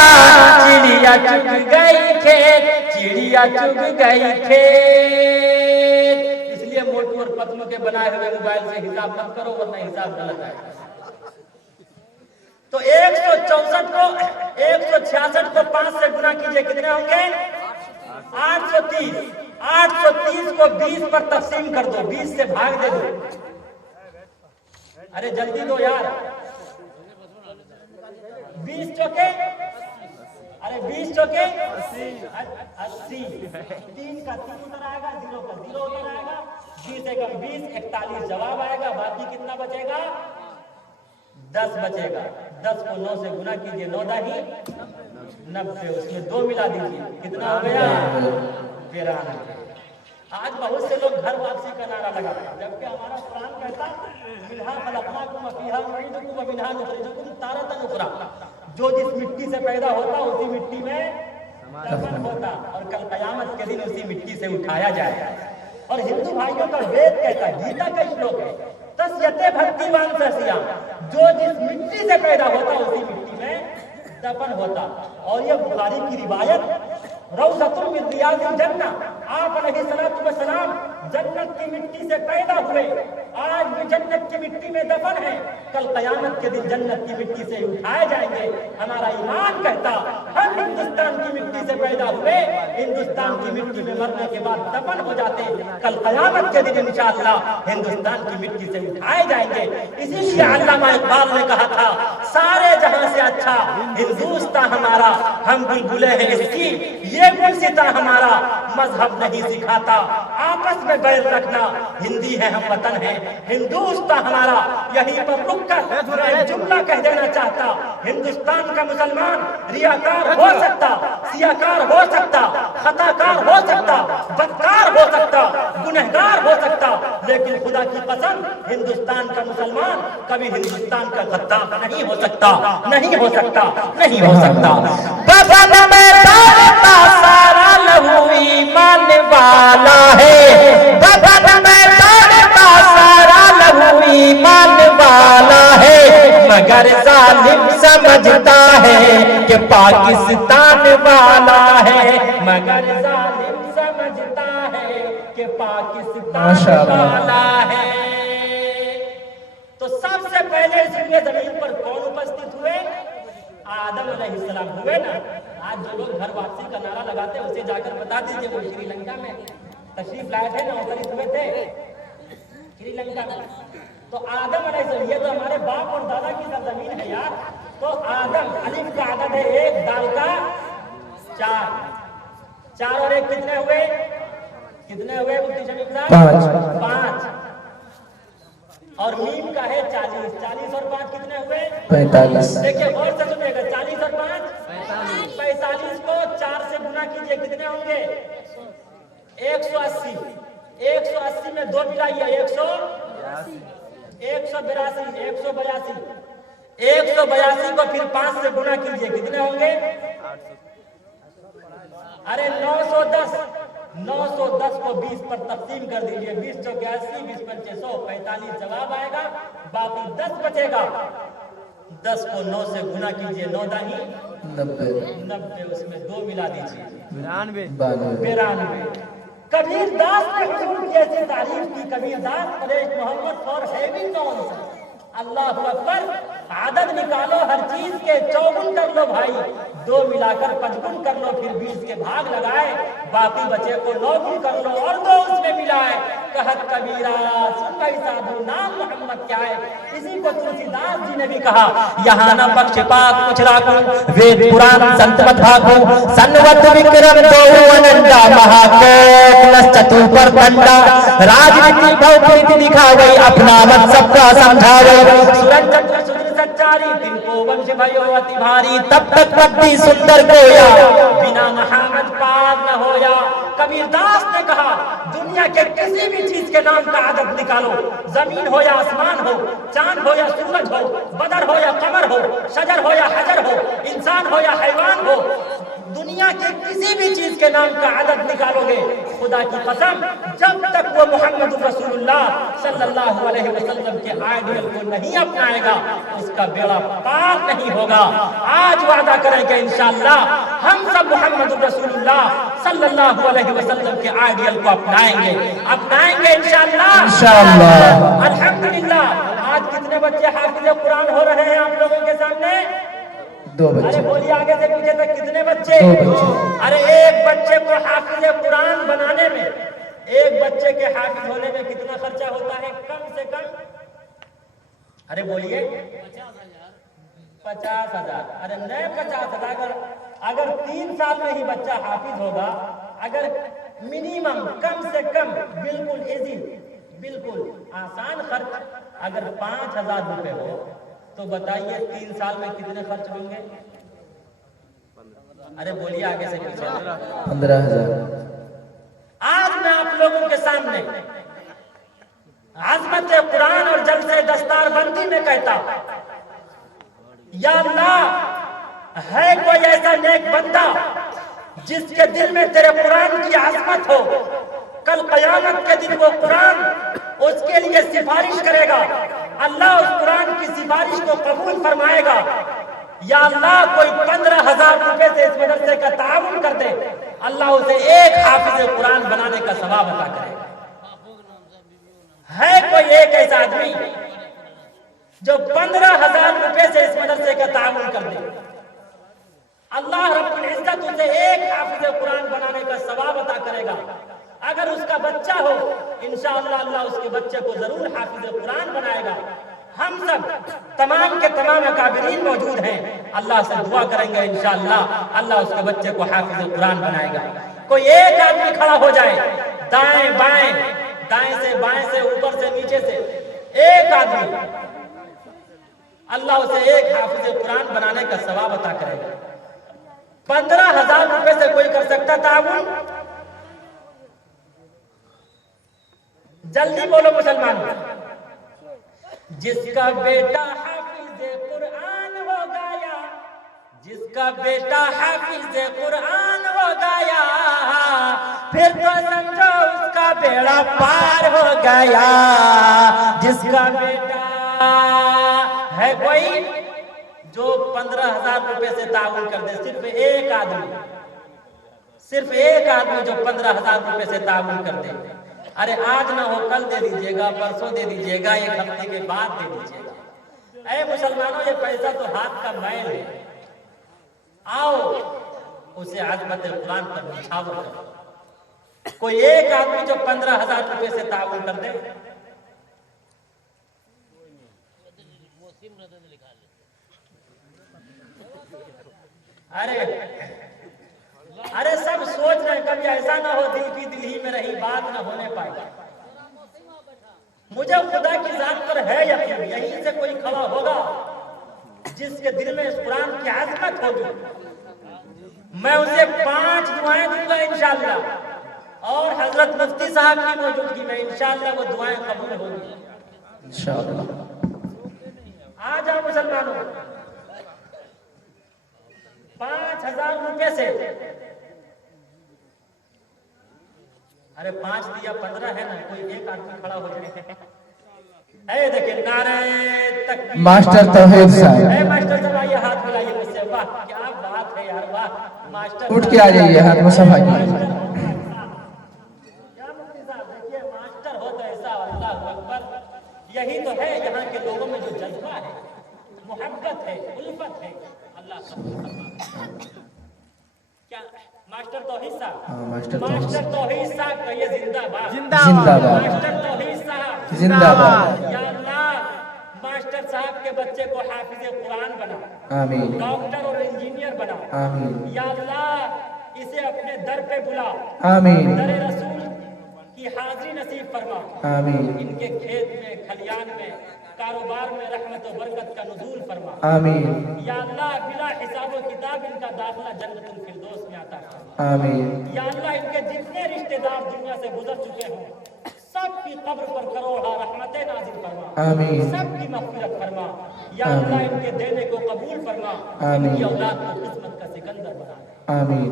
चिड़िया चुग गई खेत, चिड़िया चुग गई खेत। इसलिए मोटू और पतलू के बनाए हुए मोबाइल से हिसाब मत करो, वरना हिसाब गलत आएगा। तो 164 को 166 को 5 से गुना कीजिए, कितने होंगे? 830। 830 को 20 पर तकसीम कर दो, 20 से भाग दे दो। अरे जल्दी दो यार। 20 चौके, अरे 20 चौके 80। 3 का 3 उधर आएगा, 0 का 0 उधर आएगा। 20 एकम 20, 41 जवाब आएगा। बाकी कितना बचेगा? 10 बचेगा। 10 को 9 से गुना कीजिए, 9 दाही 90, उसमें 2 मिला दीजिए, कितना हो गया? 92। आज बहुत से लोग घर वापसी का नारा लगाते हैं, जबकि हमारा कुरान कहता मिन्हा खलक़नाकुम व फीहा नुईदुकुम व मिन्हा नुखरिजुकुम तारतन उखरा। जो जिस मिट्टी से पैदा होता उसी मिट्टी में दफन होता, और कल कयामत के दिन उसी मिट्टी से उठाया जाएगा। और हिंदू भाइयों का वेद कहता, गीता का श्लोक है, तस्यते भक्तिवान सस्या, जो जिस मिट्टी से पैदा होता उसी मिट्टी में दफन होता। और ये बुखारी की रिवायत, रौज़तुम मिन रियादिल जन्नह, आप अलैहिस्सलातु वस्सलाम जन्नत की मिट्टी से पैदा हुए, आज भी जन्नत की मिट्टी में दफन है, कल कयामत के दिन जन्नत की मिट्टी से उठाए जाएंगे। हमारा ईमान कहता हम हिंदुस्तान की मिट्टी से पैदा हुए, हिंदुस्तान की मिट्टी में मरने के बाद दफन हो जाते, कल कयामत के दिन इंशाअल्लाह हिंदुस्तान की मिट्टी से उठाए जाएंगे। इसीलिए अल्लामा इकबाल ने कहा था, सारे जहां से अच्छा हिंदुस्तान हमारा, हम बुलबुले हैं इसकी, ये गुलसिता हमारा, मजहब नहीं सिखाता आपस में बैर रखना, हिंदी है हम वतन है हिंदुस्तान हमारा। यहीं पर रुक कर मैं जुमला कह देना चाहता, हिंदुस्तान का मुसलमान रियाकार हो सकता, सियाकार हो सकता, खताकार हो सकता, बदकार हो सकता, गुनहगार हो सकता, लेकिन खुदा की कसम हिंदुस्तान का मुसलमान कभी हिंदुस्तान का गद्दार नहीं हो सकता, नहीं हो सकता, नहीं हो सकता। बदन में दौड़ता सारा लहू ईमान वाला है, बदन में दौड़ता सारा लहू ईमान वाला है, मगर जालिम समझता है कि पाकिस्तान वाला है, मगर जालिम समझता है कि पाकिस्तान वाला है। तो सबसे पहले इस जमीन पर कौन उपस्थित हुए? आदम अलैहिस्सलाम हुए ना। आज जो लोग घर वापसी का नारा लगाते हैं उसे जाकर बता दीजिए, वो श्रीलंका में तशरीफ लाए थे ना, अवतरित हुए थे श्रीलंका में। तो आदम अलैहिस्सलाम, ये तो हमारे बाप और दादा की सरजमीन है यार। तो आदम, अलिफ का आदद है 1, दाल का 4, 4 और 1 कितने हुए? कितने हुए मुफ्ती शमीम साहब? 5। और मीम का है 40। 40 और 5 कितने हुए? 45। देखिए और से सुनिएगा, 40 और 5 45 को 4 से गुना कीजिए, कितने होंगे? 180। 180 में 2 मिलाइए, 182। 182 को फिर 5 से गुना कीजिए, कितने होंगे? अरे 910। 910 को 20 पर तकसीम कर दीजिए, 20 चौके 80, 20 पंचे 100, 45 जवाब आएगा। बाकी 10 बचेगा, 10 को 9 से गुना कीजिए, 9 दाही 90, उसमें 2 मिला दीजिए, 92। कबीर दास ने हुजूर की ऐसी तारीफ की। Kabir Das Paresh Mohammed for having none. अल्लाह अकबर। आदत निकालो हर चीज के, 54 कर लो भाई, 2 मिलाकर 55 कर लो, फिर 20 के भाग लगाए, बाकी बचे को 9 गुण कर लो और 2 उसमें मिलाए। कहत कबीरा सुन भाई साधु, नाम मोहम्मद क्या है? इसी को तुलसीदास जी ने भी कहा, यहाँ न पक्षपात कुछ राखो, वेद पुराण संत मत भागो, सन्वत विक्रम दो अनंता महाकोट नश्चतु पर कंडा, राजनीति भौप्रीति दिखावे, अपना मत सबका समझावे, सुरंचंद्र सुधर सच्चारी, तिनको वंश भयो अति भारी, तब तक पत्ती सुंदर गोया, बिना महामद पार न होया। कबीरदास ने कहा, दुनिया के किसी भी चीज के नाम का आदत निकालो, जमीन हो या आसमान हो, चांद हो या सूरज हो, बदर हो या कमर हो, शजर हो या हजर हो, इंसान हो या हैवान हो, दुनिया के किसी भी चीज के नाम का आदत निकालोगे, खुदा की कसम, जब तक वो मोहम्मद रसूलुल्लाह सल्लल्लाहु अलैहि वसल्लम के आइडियल को नहीं अपनाएगा, उसका बेड़ा पार नहीं होगा। आज वादा करेंगे इंशाअल्लाह, हम सब मोहम्मद रसूलुल्लाह सल्लल्लाहु अलैहि वसल्लम के आइडियल को अपनाएंगे इंशाअल्लाह। अल्हम्दुलिल्लाह। आज कितने बच्चे हाफिज कुरान हो रहे हैं आप लोगों के सामने? 2 बच्चे। अरे बोलिए आगे से पीछे तक कितने बच्चे? 2 बच्चे। अरे एक बच्चे को हाफिज कुरान बनाने में, एक बच्चे के हाफिज होने में कितना खर्चा होता है? कम से कम, अरे बोलिए 50,000। अरे नहीं 50,000, अगर 3 साल में ही बच्चा हाफिज होगा, अगर मिनिमम कम से कम, बिल्कुल इजी, बिल्कुल आसान खर्च अगर 5,000 रुपए हो, तो बताइए 3 साल में कितने खर्च होंगे? अरे बोलिए आगे से पीछे। 15,000। आज मैं आप लोगों के सामने अज़मत कुरान और जलसे दस्तार बंदी में कहता, या अल्लाह, है कोई ऐसा नेक बंदा जिसके दिल में तेरे कुरान की अज़मत हो, कल क़यामत के दिन वो कुरान उसके लिए सिफारिश करेगा, अल्लाह उस कुरान की सिफारिश को कबूल फरमाएगा। या अल्लाह, कोई 15,000 रुपए से इस मदरसे का ताउन कर दे, अल्लाह उसे एक हाफिज कुरान बनाने का सवाब अता करेगा। है कोई एक ऐसा आदमी जो 15,000 रुपए से इस मदरसे का ताउन कर दे, अल्लाह रब्बुल इज्जत उसे एक हाफिज कुरान बनाने का सवाब अता करेगा। अगर उसका बच्चा हो, इंशाअल्लाह अल्लाह उसके बच्चे को जरूर हाफिज कुरान बनाएगा। हम सब तमाम के तमाम अकाबिरीन मौजूद हैं, अल्लाह से दुआ करेंगे इंशाअल्लाह अल्लाह उसके बच्चे को हाफिज कुरान बनाएगा। कोई एक आदमी खड़ा हो जाए, दाएं बाएं, दाएं से बाएं से, ऊपर से नीचे से, एक आदमी, अल्लाह उसे एक हाफिज कुरान बनाने का सवाब अता करेगा। 15,000 रुपए से कोई कर सकता ताउन? जल्दी बोलो मुसलमानों। जिसका बेटा हाफिज कुरान हो गया, जिसका बेटा हाफिज कुरान हो गया, फिर तो समझो उसका बेड़ा पार हो गया। जिसका बेटा है कोई जो 15,000 रुपए से ताउन कर दे, सिर्फ एक आदमी, सिर्फ एक आदमी जो 15,000 रुपए से ताउन कर दे। अरे आज ना हो कल दे दीजिएगा, परसों दे दीजिएगा, 1 हफ्ते के बाद दे दीजिएगा। ऐ मुसलमानों, ये पैसा तो हाथ का मैल है, आओ उसे अज़मत कुरान पर निछावर करो। कोई एक आदमी जो 15,000 रुपए से ताउन कर दे, अरे सब सोच रहे हैं कभी ऐसा ना हो दिल की दिल ही में रही बात ना होने पाई। मुझे खुदा की जात पर है यकीन, यहीं से कोई खड़ा होगा जिसके दिल में इस कुरान की आज़मत होगी, मैं उसे 5 दुआएं दूंगा इंशाअल्लाह, और हजरत मुफ्ती साहब की मौजूदगी में इंशाअल्लाह वो दुआएं कबूल होंगी इंशाअल्लाह। आ जाओ मुसलमानों, 5,000 रुपए से, अरे 5 दिया 15 है ना, कोई एक आदमी खड़ा हो जाए। ए देखिए, नारे तकबीर, मास्टर तौहीद साहब, ए मास्टर साहब आइए, हाथ मिलाइए मुझसे, वाह क्या बात है यार, वाह मास्टर उठ के आ जाइए, हाथ में सफाई कीजिए। क्या मुफ्ती साहब, देखिए मास्टर हो तो ऐसा, अल्लाह अकबर, यही तो है यहाँ के लोगों में जो जज्बा है, मोहब्बत है, उल्फत है, अल्लाह कबूल फरमाए। क्या मास्टर तौहीद साहब, हाँ, मास्टर मास्टर तौहीद साहब कहिए जिंदाबाद, जिंदाबाद, मास्टर तौहीद साहब जिंदाबाद। या अल्लाह, मास्टर साहब के बच्चे को हाफिज कुरान बना, आमीन, डॉक्टर और इंजीनियर बना, आमीन, या अल्लाह इसे अपने दर पे बुला, आमीन, दर रसूल की हाजिरी नसीब फरमा, आमीन, इनके खेत में, खलियान में, कारोबार में रहमत और बरकत का नुज़ूल फरमा, आमीन, या अल्लाह बिला हिसाब व किताब इनका दाखिला जन्नतुल फिरदौस में आता फरमा, आमीन, या अल्लाह इनके जितने रिश्तेदार दुनिया से गुजर चुके हों, सबकी कब्र पर करोड़ा रहमतें नाज़िल फरमा, आमीन, सबकी मग़फ़िरत फरमा, या अल्लाह इनके देने को कबूल फरमा, आमीन, इनकी औलाद को किस्मत का सिकंदर बना दे। आमीन,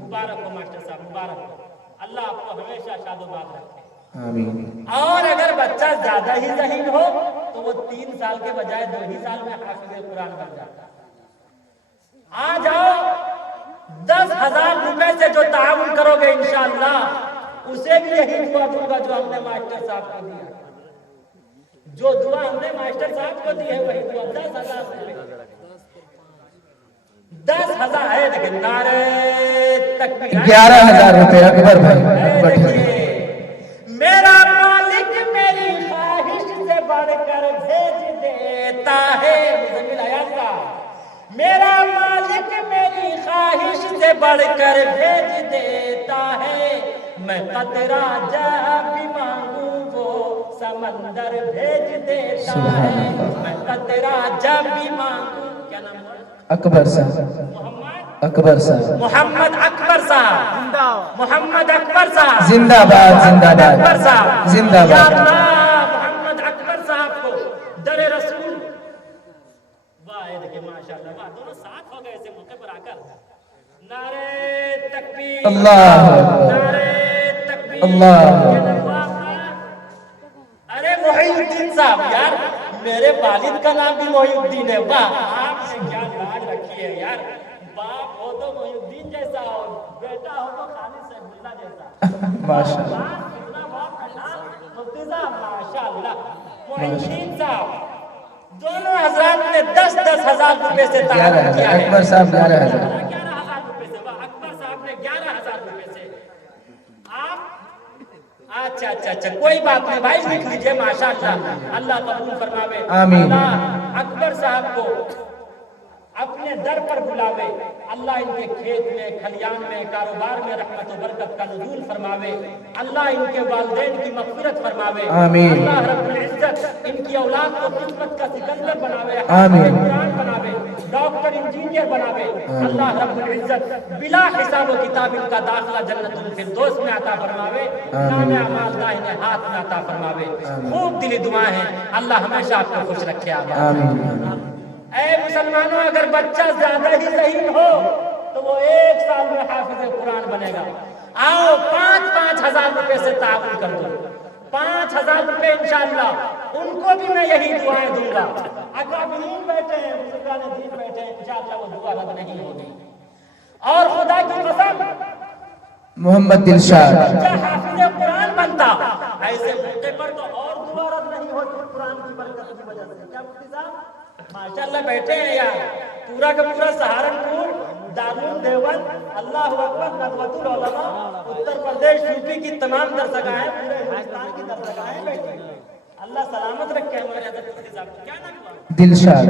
मुबारक हो मास्टर साहब, मुबारक हो, अल्लाह आपको हमेशा शादोबाद रखे। आमीन। और अगर बच्चा ज्यादा ही ज़हीन हो तो वो 3 साल के बजाय 2 ही साल में हाफिज़ कुरान बन जाता है। आ जाओ, 10,000 रुपए से जो ताउन करोगे इंशाअल्लाह, उसे भी यही दुआ दूंगा जो हमने मास्टर साहब को दिया, जो दुआ हमने मास्टर साहब को दी है वही दुआ, 10,000 रुपए, 10,000 है। देखिए, नारे तकबीर, 11,000 रुपए अकबर भाई, देखिए, मेरा मालिक मेरी ख्वाहिश से बढ़कर भेज देता है, मुज़म्मिल आयात का, मेरा मालिक मेरी ख्वाहिश से बढ़कर भेज देता है, मैं कतरा जब भी मांगू वो समंदर भेज देता है, मैं कतरा जब भी मांगू, क्या नाम है? अकबर साहब, अकबर साहब, मोहम्मद अकबर साहब, मोहम्मद अकबर साहब जिंदाबाद, जिंदाबाद, अकबर साहब, जिंदाबाद। या अल्लाह, मोहम्मद अकबर साहब को दर रसूल, वाह ये देखिए माशाअल्लाह, वाह दोनों साथ हो गए ऐसे मौके पर आकर, नारे तकबीर, अल्लाह अकबर, नारे तकबीर, अल्लाह। ये नवाब साहब, अरे मोहिउद्दीन साहब, यार मेरे वालिद का नाम भी मोहिउद्दीन है, वाह आपने क्या लाज रखी है यार, बाप हो तो मोहिउद्दीन जैसा हो, बेटा हो तो खालिद सैफुल्लाह जैसा, माशाअल्लाह, मुफ्ती साहब माशाअल्लाह, मोहिउद्दीन साहब, दोनों हजरात ने 10,000 रुपए से ताउन किया है, अकबर साहब 11,000, 11,000 रुपए से, वाह अकबर साहब ने 11,000 रुपए से, आप अच्छा अच्छा अच्छा, कोई बात नहीं भाई, लिख लीजिए माशाअल्लाह, अल्लाह कबूल फरमावे, आमीन। अल्लाह अकबर साहब को अपने दर पर बुलावे, अल्लाह इनके खेत में, खलियान में, कारोबार में रहमत और बरकत का नुज़ूल फरमावे, अल्लाह इनके वालिदैन की मग़फ़िरत फरमावे, आमीन। अल्लाह रब्बुल इज्जत इनकी औलाद को किस्मत का सिकंदर बनावे, आमीन। कुरान बनावे, डॉक्टर इंजीनियर बनावे, अल्लाह रब्बुल इज्जत बिला हिसाब व किताब इनका दाखिला जन्नतुल फिरदौस में अता फरमावे, नामे अमाल दाहिने हाथ में अता फरमावे। खूब दिली दुआ है, अल्लाह हमेशा आपको खुश रखे। आमीन। ऐ मुसलमानों, अगर बच्चा ज्यादा ही ज़हीन हो तो वो 1 साल में हाफिज़ कुरान बनेगा। आओ 5-5 हजार रुपए से ताउन कर दो, 5,000 रुपए इंशाअल्लाह उनको भी मैं यही दुआएं दूंगा। अकाबिरीन बैठे हैं, बुजुर्गान दीन बैठे हैं, इंशाअल्लाह वो दुआ रद्द नहीं होगी। और खुदा की कसम, मोहम्मद दिलशाद बच्चा हाफिज़ कुरान बनता, ऐसे मौके पर तो और दुआ रद्द नहीं होती कुरान की बरकत की वजह से। क्या मुफ्ती साहब माशाअल्लाह बैठे हैं यार, पूरा का पूरा सहारनपुर, दारुल देवबंद, अल्लाह अकबर, नदवतुल उलमा, उत्तर प्रदेश, यूपी की तमाम दरसगाहें, पूरे हिंदुस्तान की दरसगाहें बैठी हैं। अल्लाह सलामत रखे हमारे हज़रत मुफ्ती साहब को। क्या नाम हुआ? दिलशाद।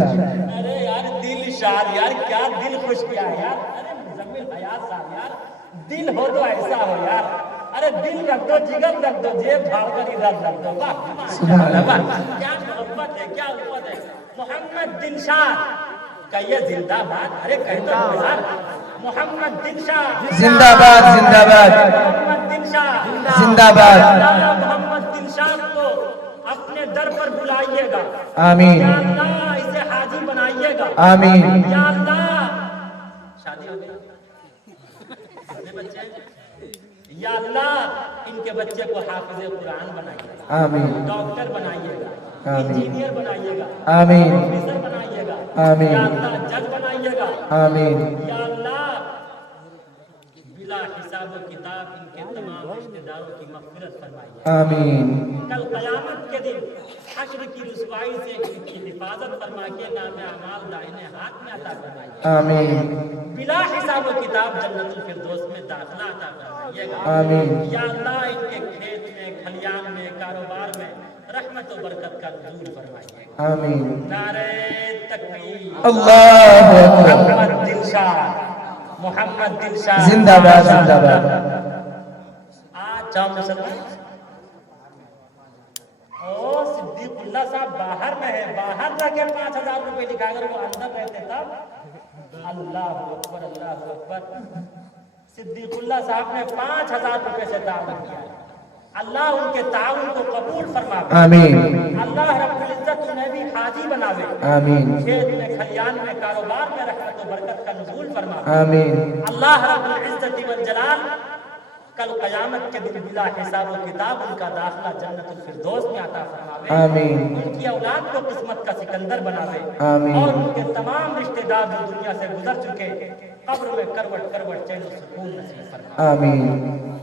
अरे यार दिलशाद, यार क्या दिल खुश किया यार। अरे मुज़म्मिल हयात साहब, यार दिल हो तो ऐसा हो यार। अरे दिल रख दो, जिगर रख दो, जेब झाड़ कर इधर रख दो। वाह सुभान वाह, अल्लाह। क्या मोहब्बत है, क्या उल्फत है। मोहम्मद दिलशाद कहिए जिंदाबाद। अरे कह दो यार, मोहम्मद दिलशाद जिंदाबाद जिंदाबाद मोहम्मद दिलशाद जिंदाबाद। अल्लाह मोहम्मद दिलशाद को अपने दर पर बुलाइएगा। आमीन या अल्लाह इसे हाजी बनाइएगा। आमीन। या अल्लाह शादी हो गई, कितने बच्चे हैं? या अल्लाह इनके बच्चे को हाफिज कुरान बनाइएगा, आमीन डॉक्टर बनाइएगा, आमीन। इंजीनियर बनाइएगा, आमीन ऑफिसर बनाइएगा, आमीन। या अल्लाह जज बनाइएगा। आमीन या अल्लाह बिला हिसाब व किताब इनके तमाम रिश्तेदारों की मग़फ़िरत फरमाइए। आमीन कल क़यामत के दिन हश्र की रुसवाई से इनकी हिफाजत फरमा के नाम अमाल दाहिने हाथ में अता फरमाइए। आमीन बिला हिसाब व किताब जन्नतुल फिरदौस में दाखिला अता फरमाइएगा। आमीन। या अल्लाह इनके खेत में, खलियान में, कारोबार में रहमत व बरकत का नुज़ूल फरमाइएगा। आमीन। नारे तकबीर, अल्लाहु अकबर। मोहम्मद दिलशाद, मोहम्मद दिलशाद जिंदाबाद जिंदाबाद। आज जाओ मुसलमान। ओ सिद्दीकुल्लाह साहब बाहर में है, बाहर जाके 5,000 रुपए लिखा, अगर वो अंदर रहते तब। अल्लाह अकबर, अल्लाह अकबर। सिद्दीकुल्लाह साहब ने 5,000 रुपए से ताउन किया। अल्लाह उनके ताउन को कबूल फरमावे। आमीन अल्लाह रब्बुल इज्जत उन्हें भी हाजी बनावे। आमीन खेत में, खलियान में, कारोबार में रहमत व बरकत का नुज़ूल फरमावे। आमीन अल्लाह रब्बुल इज्जत वल जलाल कल क़यामत के दिन बिला हिसाब व किताब उनका दाखिला जन्नतुल फिरदौस में अता फरमावे। आमीन उनकी औलाद को किस्मत का सिकंदर बनावे। आमीन। और उनके तमाम रिश्तेदार जो दुनिया से गुजर चुके कब्र में करवट करवट चैन और सुकून नसीब फरमावे। आमीन।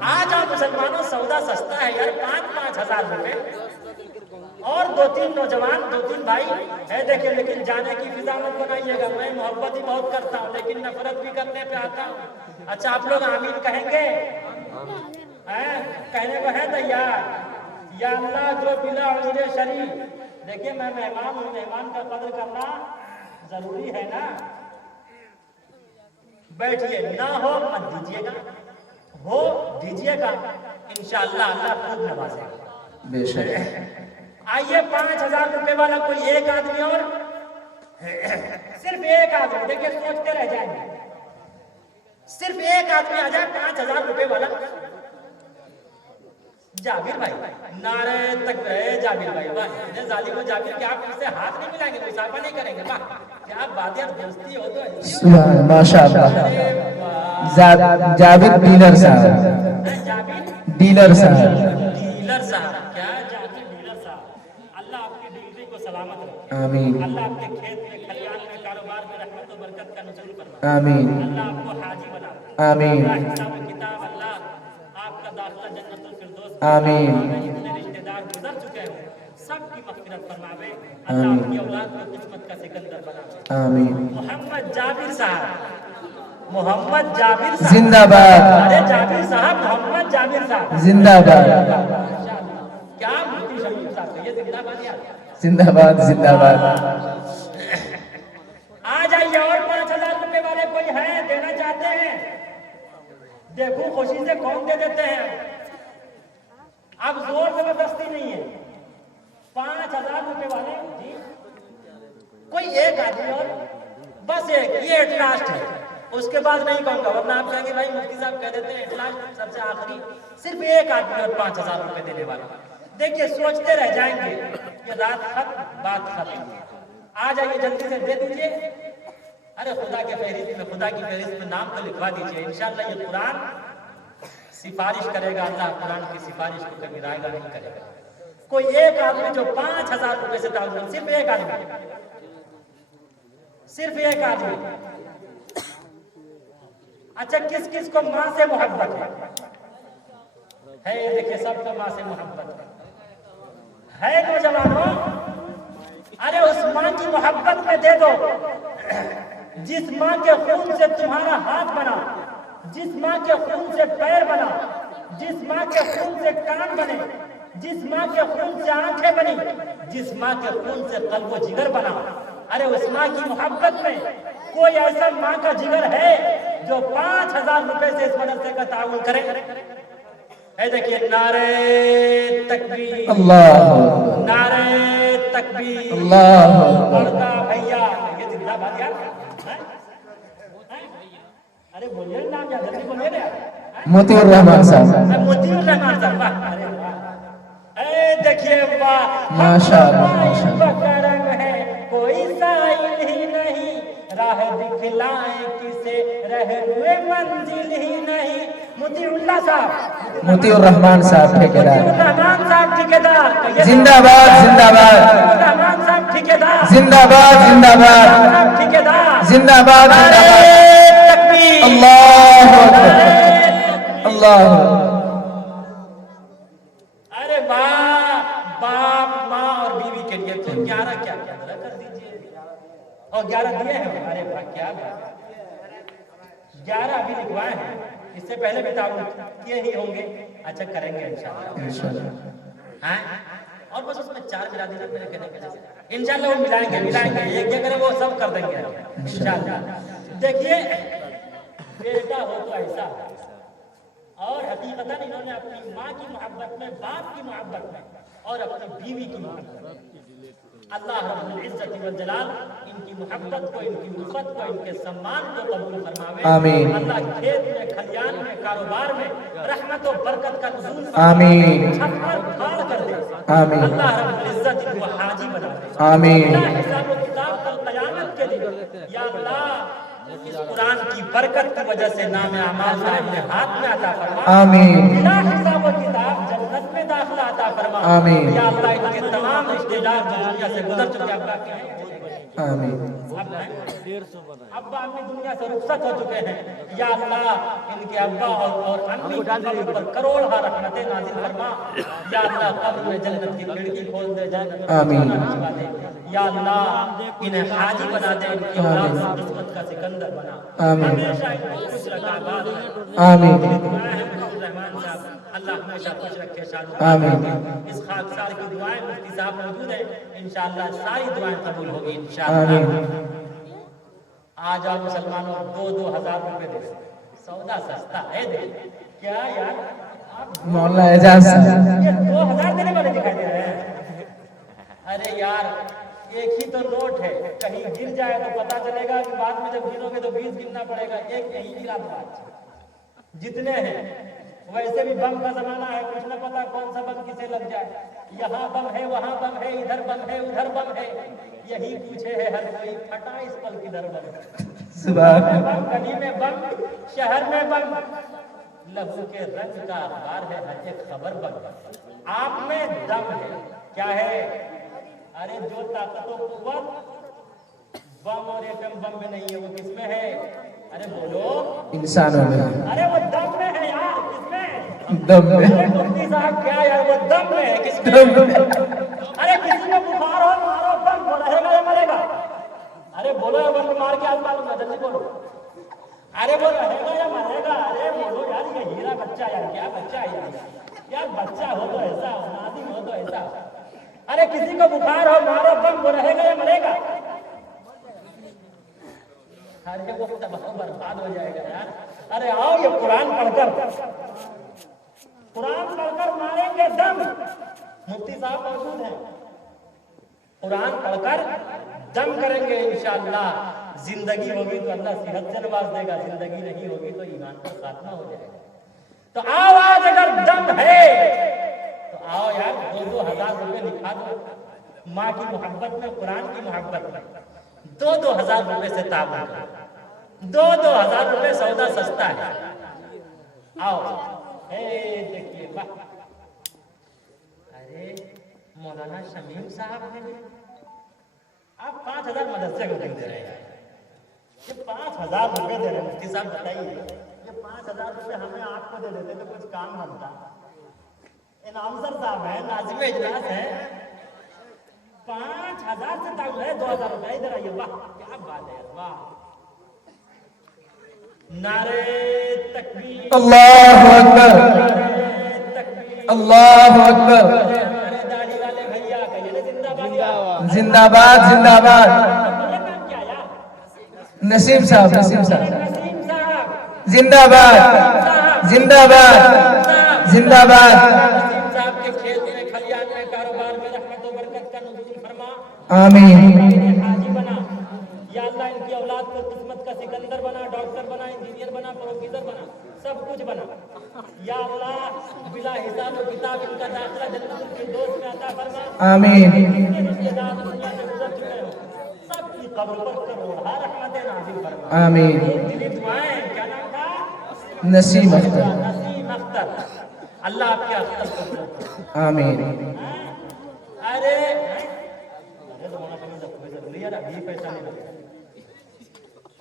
आज आप मुसलमानों सौदा सस्ता है यार, 5-5 हजार रुपए। और 2-3 नौजवान, 2-3 भाई है देखिए, लेकिन जाने की फिजा मत बनाइएगा। मैं मोहब्बत ही बहुत करता हूँ, लेकिन नफरत भी करने पे आता हूँ। अच्छा आप लोग आमीन कहेंगे? हैं? कहने को है तैयार। या अल्लाह जो बिला उज़्र शरीफ, देखिए मैं मेहमान हूँ, मेहमान का कदर करना जरूरी है ना। बैठिए, ना हो मत दीजिएगा, हो दीजिएगा, इंशाअल्लाह अल्लाह खूब नवाजेगा। बेशक। आइए 5,000 रुपए वाला कोई एक आदमी, और सिर्फ एक आदमी, देखिए सोचते रह जाएंगे। सिर्फ एक आदमी आ जाए 5,000 रुपए वाला। जाबिर भाई, नारे तक रहे जाबिर भाई, वाह जालिम जाबिर के आप इससे हाथ नहीं मिलाएंगे, मुसाफा नहीं करेंगे। वाह क्या बात है, दोस्ती हो तो सुभान माशाअल्लाह। अरे वाह। जावेद डीलर साहब, जाबिर डीलर साहब। डीलर साहब, क्या जाबिर डीलर साहब। अल्लाह आपकी डीलरी को सलामत रखे। आमीन अल्लाह आपके खेत में, खलियान में, कारोबार में रहमत और बरकत का नुज़ूल फरमाए। आमीन अल्लाह आपको हाजी बनाए। आमीन अल्लाह हिसाब किताब, अल्लाह आपका दाखिला जन्नतुल फिरदौस में आमीन। फरमावे। जितने रिश्तेदार गुजर चुके हैं सबकी मग़फ़िरत फरमावे। अल्लाह आपकी औलाद को किस्मत का सिकंदर बनावे। आमीन। मोहम्मद जाबिर साहब, मोहम्मद जाबिर साहब जिंदाबाद अरे जाबिर साहब, मोहम्मद जाबिर साहब जिंदाबाद माशाअल्लाह। क्या मुफ्ती शमीम साहब, ये जिंदाबाद यार। जिंदाबाद जिंदाबाद। आ जाइए। और 5,000 रुपए वाले कोई है, देना चाहते हैं? देखो खुशी से कौन दे देते हैं। अब जोर जबरदस्ती नहीं है। 5,000 रुपए वाले जी, कोई एक आदमी, और बस एक, ये एट लास्ट है। उसके बाद नहीं कहूंगा, वरना आप कहेंगे भाई मुफ्ती साहब कह देते हैं एट लास्ट सबसे आखिरी। सिर्फ एक आदमी और 5,000 रुपए देने वाला। देखिए सोचते रह जाएंगे, ये रात खत्म, बात खत्म। आ जाइए जल्दी से दे दीजिए। अरे खुदा के फहरिस्त में, खुदा की फहरिस्त में नाम तो लिखवा दीजिए। इंशाअल्लाह ये कुरान सिफारिश करेगा। अल्लाह कुरान की सिफारिश को कभी रायगा नहीं करेगा। कोई एक आदमी जो 5,000 रुपए से ताल्लुक, सिर्फ एक आदमी, सिर्फ एक आदमी। अच्छा किस किस को माँ से मोहब्बत है? देखिए सबको माँ से मोहब्बत है नौजवानों। अरे उस माँ की मोहब्बत में दे दो जिस माँ के खून से तुम्हारा हाथ बना, जिस माँ के खून से पैर बना, जिस माँ के खून से कान बने, जिस माँ के खून से आंखें बनी, जिस माँ के खून से कल्ब व जिगर बना। अरे उस माँ की मोहब्बत में कोई ऐसा माँ का जिगर है जो 5,000 रुपए से इस मदरसे का ताउन करे? है देखिए, नारे तकबीर, अल्लाह नारे तकबीर, अल्लाह बड़का भैया, ये जिंदाबाद यार, हैं? अरे बोलिए नाम यार, जल्दी बोलिए ना यार। मोतियुर रहमान साहब, मोतियुर रहमान साहब, वाह, अरे वाह, ए देखिए वाह, माशाअल्लाह, माशाअल्लाह। करम है कोई साइल ही नहीं, राह दिखलाए किसे रहनुए मंजिल ही नहीं। मोतियुल्लाह साहब, मोतियुर रहमान साहब ठेकेदार, रहमान साहब ठेकेदार, जिंदाबाद जिंदाबाद, रहमान साहब ठेकेदार, जिंदाबाद जिंदाबाद, ठेकेदार, जिंदाबाद जिंदाबाद, तकबीर, अल्लाह अल्लाह। अरे वाह, बाप माँ और बीवी के लिए तो 11 क्या क्या कर दीजिए, और 11 दिए हैं। अरे वाह, क्या बात, 11 अभी लिखवाए हैं, इससे पहले भी ताउन किए ही होंगे। अच्छा, करेंगे इंशाल्लाह, हैं? और बस उसमें 4 मिला दीजिए मेरे कहने के लिए, इंशाल्लाह वो मिलाएंगे, एक जगह वो सब कर देंगे इंशाल्लाह। देखिए, बेटा हो तो ऐसा, और हकीकतन इन्होंने अपनी माँ की मोहब्बत में, बाप की मोहब्बत में, और अपनी बीवी की मोहब्बत में, अल्लाह रब्बुल इज्जत वल जलाल इनकी मोहब्बत को, इनकी उल्फत को, इनके सम्मान को कबूल फरमावे। आमीन। अल्लाह खेत में, खलियान में, कारोबार में रहमत और बरकत का नुज़ूल आमीन। छप्पर फाड़ कर दे। आमीन। अल्लाह रब्बुल इज्जत इनको हाजी बना दे। आमीन। हिसाब व किताब कल क़यामत के दिन, या अल्लाह इस कुरान की बरकत की वजह से नाम अमाल अपने हाथ में अता फरमा। आमीन। बिला हिसाब व किताब जन्नत में दाखिला अता फरमा। आमीन। या अल्लाह इनके तमाम रिश्तेदार दुनिया से गुजर चुके, अब्बा के हैं, आमीन। अब्बा अम्मी दुनिया से रुखसत हो चुके हैं। या अल्लाह इनके अब्बा और अम्मी की कब्र पर करोड़ रहमतें नाज़िल फरमा। या अल्लाह कब्र में जन्नत की खिड़की खोल दे, जन्नत आमीन। या अल्लाह इन्हें हाजी बना दे, इनकी औलाद से किस्मत का सिकंदर बना। आमीन। हमेशा इनको खुश रखा, आबाद रखे। आमीन। दुआएं हैं मुफ्ती रहमान साहब, अल्लाह हमेशा खुश रखे, शान आमीन। इस खाकसार की दुआएं मुफ्ती साहब मौजूद है, इंशाअल्लाह सारी दुआएं कबूल होगी इंशाअल्लाह। आज आप मुसलमानों 2-2 हजार रुपए दे, सौदा सस्ता है। दे क्या यार, आप मौलाना एजाज साहब, ये 2000 देने वाले दिखाई दे रहे हैं। अरे यार, एक ही तो नोट है, कहीं गिर जाए तो पता चलेगा कि बाद में जब गिरोगे तो 20 गिनना पड़ेगा। एक यही गिरा तो आज जितने हैं, वैसे भी बम का जमाना है, कुछ न पता कौन सा बम किसे लग जाए। यहाँ बम है, वहाँ बम है, इधर बम है, उधर बम है, यही पूछे है हर कोई, फटा इस पल किधर बम है। सुभान बम, गली में बम, शहर में बम, लहू के रंग का अखबार है, हर एक खबर बम। आप में दम है, क्या है? अरे जो ताकत और कुव्वत बम और एटम बम में नहीं है, वो किसमें है? अरे बोलो, इंसानों में, अरे वो दम में है यार, किसमें? दम में, अरे मुफ्ती साहब क्या यार, वो दम में है, किसमें? दम में। अरे किसी को बुखार हो, मारो बम, वो रहेगा या मरेगा? अरे बोलो या बम मार के आज मारूंगा, जल्दी बोलो। अरे वो रहेगा या मरेगा? अरे बोलो यार, ये हीरा बच्चा यार, क्या बच्चा है यार, बच्चा हो तो ऐसा, नादिम हो तो ऐसा। अरे किसी को बुखार हो, मारो बम, वो रहेगा या मरेगा? अरे वो तबाह बर्बाद हो जाएगा यार। अरे आओ, ये कुरान पढ़कर मारेंगे दम। मुफ्ती साहब मौजूद हैं, कुरान पढ़कर दम करेंगे इंशाअल्लाह। जिंदगी होगी तो अल्लाह सेहत से नवाज देगा, जिंदगी नहीं होगी तो ईमान का खात्मा हो जाएगा। तो आओ, आज अगर दम है तो आओ यार, 2-2 हजार रुपए लिखा दो। माँ की मोहब्बत में, कुरान की मोहब्बत में 2-2 हजार रुपए से ताबा करो। 2-2 हजार रुपए सौदा सस्ता है। आओ, देखिए वाह, अरे मौलाना शमीम साहब हैं, आप 5000 मदरसे को दे रहे हैं। ये 5000 रुपए दे रहे हैं। मुफ्ती साहब बताइए, ये 5000 रुपए हमें आपको दे देते तो कुछ काम बनता। इनामसर साहब है, नाज़िम इजलास है, 5000 से ताउल है, 2000 रुपए इधर आइए। वाह, क्या बात है, वाह। नारे तकबीर, अल्लाहु अकबर, तकबीर, अल्लाहु अकबर, अरे दाढ़ी वाले भैया कहिए ना जिंदाबाद, जिंदाबाद जिंदाबाद। नाम क्या यार? नसीम साहब, नसीम साहब, नसीम साहब, जिंदाबाद जिंदाबाद। साहब, जिंदाबाद। नसीम साहब के खेत में, खलियान में, कारोबार में रहमत और बरकत का नुज़ूल फरमा। आमीन। इन्हें हाजी बना या अल्लाह, इनकी औलाद को किस्मत का सिकंदर बना, डॉक्टर बना, इंजीनियर बना, प्रोफेसर बना, सब कुछ बना या अल्लाह। बिला हिसाब और किताब इनका दाखिला जन्नतुल फिरदौस में अता फरमा। आमीन। जितने रिश्तेदार दुनिया से गुजर चुके हो, सबकी कब्र पर करोड़ों रहमतें नाज़िल फरमा। आमीन। दिली दुआएं, क्या नाम था? नसीम अख्तर। नसीम अख्तर। अल्लाह आपके अख्तर को कबूल करे। आमीन। अरे अभी पैसा नहीं लगेगा।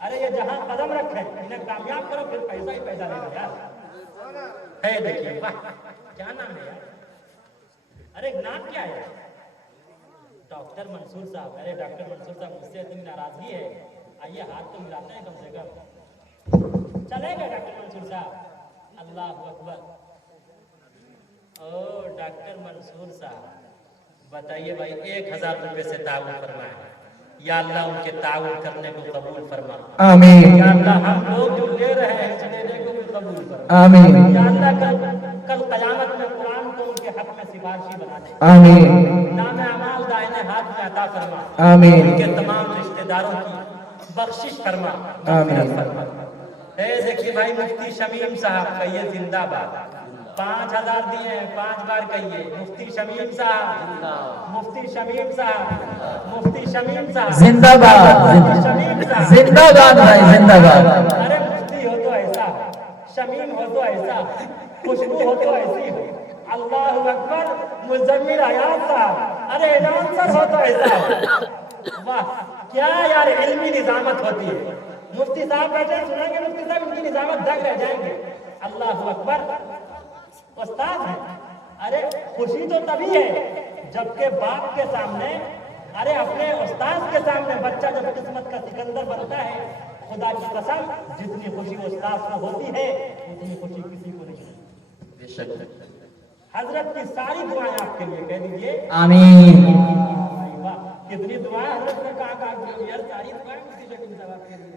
अरे ये जहां कदम रखे इन्हें कामयाब करो, फिर पैसा ही पैसा लेगा यार। है देखिए, वाह क्या नाम है यार? अरे नाम क्या है? डॉक्टर मंसूर साहब। अरे डॉक्टर मंसूर साहब, मुझसे इतनी नाराजगी है, आइए हाथ तो मिलाते हैं कम से कम। चलेगा डॉक्टर मंसूर साहब? अल्लाह अकबर। ओ डॉक्टर मंसूर साहब, बताइए भाई, 1000 रुपए से ताउन फरमाए। या अल्लाह उनके ताउन करने को कबूल फरमा। आमीन। या अल्लाह हम लोग जो ले रहे हैं इस लेने को भी कबूल फरमा। आमीन। या अल्लाह कल कयामत में कुरान को उनके हक में सिफारिशी बना दे। आमीन। नाम अमाल दाहिने हाथ में अता फरमा। आमीन। उनके तमाम रिश्तेदारों की बख्शिश फरमा, मग़फ़िरत फरमा। देखिए भाई, मुफ्ती शमीम साहब कहिए जिंदाबाद। 5000 दिए हैं, 5 बार कहिए मुफ्ती शमीम साहब, मुफ्ती शमीम साहब, मुफ्ती शमीम साहब जिंदाबाद। मुफ्ती शमीम साहब जिंदाबाद भाई, जिंदाबाद। अरे मुफ्ती हो तो ऐसा, शमीम हो तो ऐसा, खुशबू हो तो ऐसी हो। अल्लाह अकबर। मुज़म्मिल हयात साहब, अरे अनाउंसर हो तो ऐसा हो। वाह क्या यार इल्मी निजामत होती है। मुफ्ती साहब बैठे सुनाएंगे, मुफ्ती साहब इनकी निजामत दंग रह जाएंगे। अल्लाह अकबर। उस्ताद है। अरे खुशी तो तभी है जबकि बाप के सामने, अरे अपने उस्ताद के सामने बच्चा जब किस्मत का सिकंदर बनता है, खुदा की कसम जितनी खुशी उस्ताद को होती है उतनी खुशी किसी को नहीं होती। बेशक हजरत की सारी दुआएं आपके लिए, कह दीजिए आमीन। वाह कितनी दुआएं हजरत ने कहा यार, सारी दुआएं मुफ्ती शमीम साहब आपके लिए।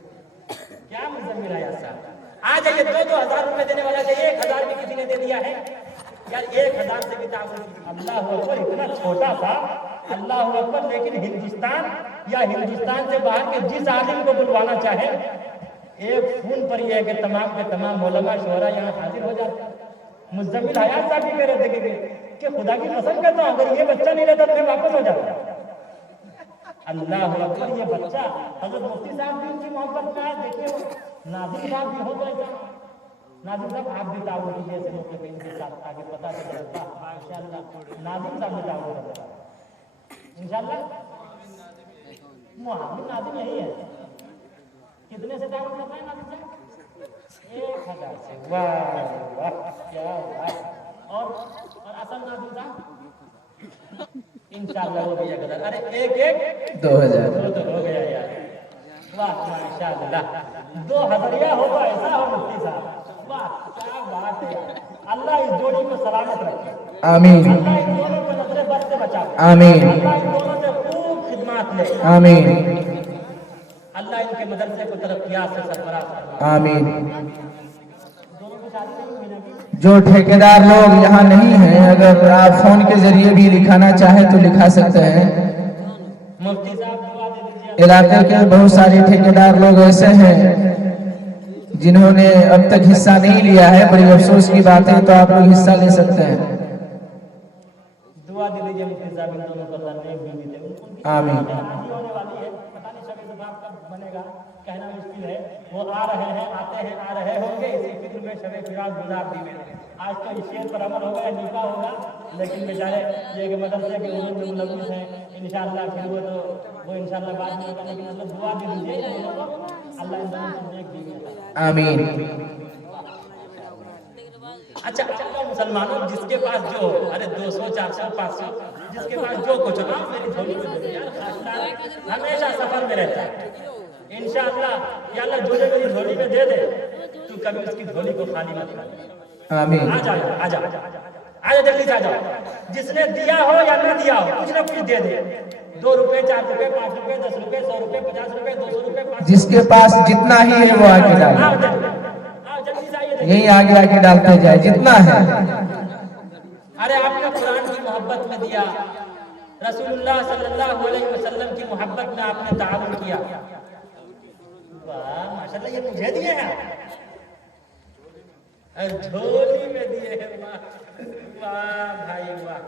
क्या मुज़म्मिल हयात साहब, आ जाइए। 2-2 हजार रुपए देने वाला चाहिए, 1000 भी किसी ने दे दिया है यार। 1000 से भी ताउन। अल्लाह अकबर, इतना छोटा सा अल्लाह अकबर। लेकिन हिंदुस्तान या हिंदुस्तान से बाहर के जिस आलिम को बुलवाना चाहे, एक फोन पर यह है कि तमाम के तमाम उलमा शोहरा यहाँ हाजिर हो जाते हैं। मुज़म्मिल हयात साहब भी कह रहे थे कि खुदा की कसम कहता हूँ, अगर ये बच्चा नहीं रहता तो मैं वापस हो जाता। अल्लाह अकबर, ये बच्चा हजरत मुफ्ती साहब भी उनकी मोहब्बत में है। देखिए नाज़िम साहब भी हो तो ऐसा। नाज़िम साहब आप भी ताउन कीजिए ऐसे मौके पे इनके साथ, ताकि पता चले इंशाअल्लाह नाज़िम साहब भी ताउन करेगा इंशाअल्लाह। मुआविन नाज़िम यही है। कितने से ताउन करना है नाज़िम साहब? 1000 से। वाह वाह क्या बात। और असल नाज़िम साहब इंशाअल्लाह वो भी 1000। अरे एक 2000। तो हो गया यार। वाह माशाअल्लाह। 2000 हो तो ऐसा हो मुफ्ती साहब। वाह क्या बात है। अल्लाह इस जोड़ी को सलामत रखे। आमीन। अल्लाह इन दोनों को नजरे बद से बचाए। आमीन। अल्लाह इन दोनों से खूब खिदमत ले। आमीन। अल्लाह इनके मदरसे को तरक्कियात से सरफराज करे। आमीन। दोनों की शादी नहीं हुई ना? जो ठेकेदार लोग यहाँ नहीं हैं, अगर आप फोन के जरिए भी लिखाना चाहे तो लिखा सकते हैं। मुफ्ती साहब दुआ दे दीजिए। इलाके के बहुत सारे ठेकेदार लोग ऐसे हैं जिन्होंने अब तक हिस्सा नहीं लिया है। बड़ी अफसोस की बात है, तो आप लोग हिस्सा ले सकते हैं। दुआ दे दीजिए मुफ्ती साहब इन दोनों को करने भी थे। आमीन। शादी होने वाली है, पता नहीं शबे सबाब कब बनेगा, कहना मुश्किल है। वो आ रहे हैं, आते हैं, आ रहे होंगे। इसी फिक्र में शबे फिराज गुजार दी मैंने। आज तो इस शेर पर अमल हो गया, निकाह होगा, लेकिन बेचारे ये कि मदरसे के उलूम में मुलव्विस हैं। इंशाअल्लाह फिर वो इंशाअल्लाह बाद में होगा, लेकिन अल्लाह दुआ दे दीजिए इन दोनों को, अल्लाह इन दोनों को नेक दीजिए। आमीन। अच्छा मुसलमानों, जिसके पास जो, अरे 200 400 500 जिसके पास जो कुछ ना मेरी झोली में दे दे यार। खासदार हमेशा सफर में रहता है। इंशाअल्लाह या अल्लाह जो मेरी झोली में दे दे, तू कभी उसकी झोली को खाली मत कर। आमीन। आ जा जल्दी से आ जाओ। जिसने दिया हो या ना दिया हो, कुछ ना कुछ दे दे। 2 रुपए 4 रुपए 5 रुपए 10 रुपए 100 रुपए 50 रुपए 200 रुपए 500। जिसके पास जितना ही है वो आके डाले। आओ जल्दी से आइए। यही आगे आगे डालते जाए जितना है। अरे आपने कुरान की मोहब्बत में दिया, रसूलुल्लाह सल्लल्लाहु अलैहि वसल्लम की मोहब्बत में आपने ताउन किया। वाह माशाल्लाह, ये मुझे दिए हैं और झोली में दिए हैं। वाह वाह भाई वाह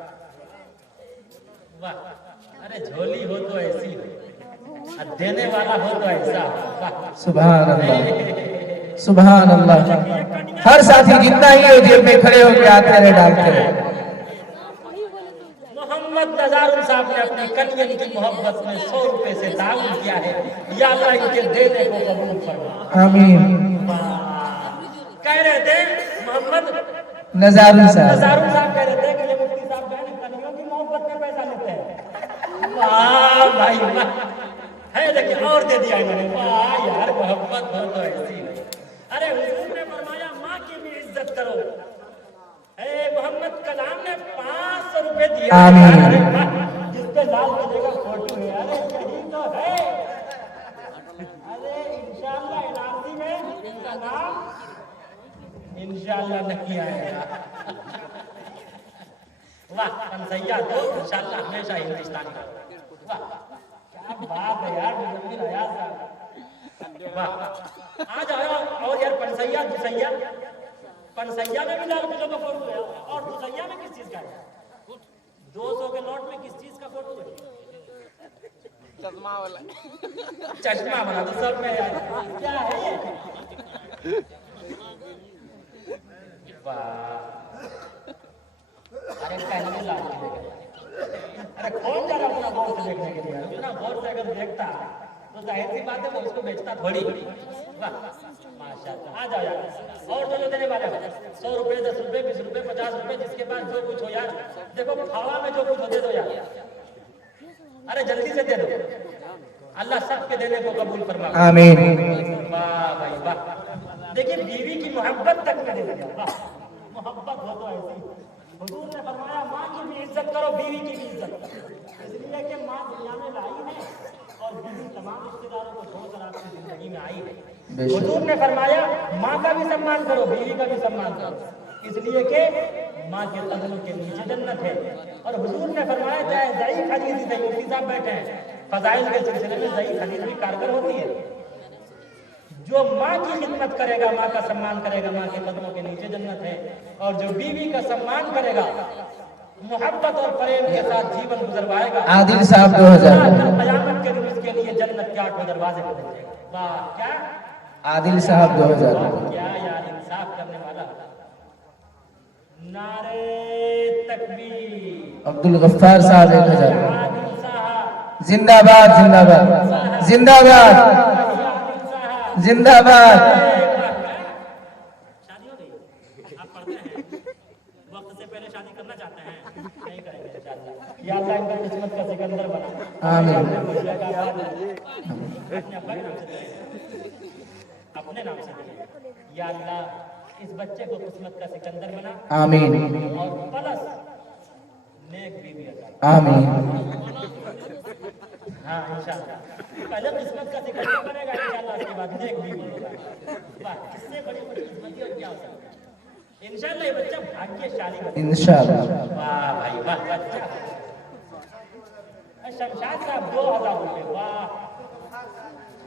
वाह। अरे झोली हो तो ऐसी हो और देने वाला हो तो ऐसा हो। वाह सुभान अल्लाह सुभान अल्लाह। हर साथी जितना ही हो जेब में खड़े होकर आते रहे डालते रहे। मोहम्मद नज़ारुल साहब ने अपनी कन्यन की मोहब्बत में 100 रुपए से ताउन किया है। या अल्लाह इनके देने को कबूल फरमा। आमीन। कह रहे थे मोहम्मद नज़ारुल साहब नज़ारुल साहब कह रहे थे कि ये मुफ्ती साहब जो है ना कन्यों की मोहब्बत में पैसा लेते हैं। वाह भाई वाह। है देखिए और दे दिया इन्होंने। वाह यार मोहब्बत हो तो ऐसी। अरे हुजूर ने फरमाया माँ की भी इज्जत करो। मोहम्मद कलाम ने 500 रुपए दिया। आमीन। जिसपे लाल किले का फोटो है। अरे यही तो है। अरे इंशाअल्लाह एनआरसी में इनका नाम इंशाअल्लाह नहीं आएगा। वाह कन्हैया तो इंशाअल्लाह हमेशा हिंदुस्तानी का। वाह क्या बात है यार मुजम्मिल अयाज साहब। वाह आज आया और यार पनसैया दुसैया, पनसैया में भी लाल किले का फोटो है और दुसैया में किस चीज का है? 200 के नोट में किस चीज का फोटो है? चश्मा वाला। चश्मा वाला तो सब में यार क्या है ये? वाह अरे पहले लाल किले का। अरे कौन जा रहा अपना गौर से देखने के लिए? इतना गौर से अगर देखता तो जाहिर सी बात है वो उसको बेचता थोड़ी। वाह माशाल्लाह। आ जाओ यार और जो देने वाले हो 100 रुपए 10 रुपए 20 रुपए 50 रुपए जिसके पास जो कुछ हो यार। देखो हवा में जो कुछ हो दे दो यार। अरे जल्दी से दे दो। अल्लाह सबके देने को कबूल फरमा। आमीन। वाह भाई वाह। देखिए बीवी की मोहब्बत तक में दे दिया। वाह मोहब्बत हो तो ऐसी। हुजूर ने फरमाया माँ की भी इज्जत करो बीवी की भी इज्जत करो। इसलिए कि माँ दुनिया में लाई है और बीवी तमाम रिश्तेदारों को छोड़कर आपकी जिंदगी में आई है। हुजूर ने फरमाया माँ का भी सम्मान करो बीवी का भी सम्मान करो। इसलिए कि माँ के कदमों के नीचे जन्नत है। और हुजूर ने फरमाया चाहे ज़ईफ़ हदीस ही मुफ्ती साहब बैठे हैं, फज़ाइल के सिलसिले में ज़ईफ़ हदीस भी कारगर होती है। जो माँ की खिदमत करेगा, माँ का सम्मान करेगा, माँ के कदमों के नीचे जन्नत है। और जो बीवी का सम्मान करेगा, मोहब्बत और प्रेम के साथ जीवन गुजरवाएगा, आदिल साहब 2000। कयामत के दिन उसके लिए जन्नत के 8 दरवाजे खुल जाएंगे। वाह क्या आदिल साहब 2000। क्या यार इंसाफ करने वाला। नारे तकबीर। अब्दुल गफ्फार साहब 1000। आदिल साहब जिंदाबाद जिंदाबाद जिंदाबाद जिंदाबाद। शादी हो गई? आप पढ़ते हैं वक्त से पहले शादी करना चाहते हैं? नहीं करेंगे इंशाअल्लाह। या अल्लाह इनका किस्मत का सिकंदर बना। आमीन। अपने नाम से दिए। या अल्लाह इस बच्चे को किस्मत का सिकंदर बना। आमीन और प्लस नेक बीवी अता। आमीन। हाँ इंशाअल्लाह पहले किस्मत का सिकंदर बनेगा इंशाअल्लाह, उसके बाद नेक बीवी होगा। वाह इससे बड़ी बड़ी किस्मत और क्या हो सकता है? इंशाअल्लाह ये बच्चा भाग्यशाली होगा इंशाअल्लाह। वाह भाई वाह बच्चा। शमशाद साहब 2000 रुपए। वाह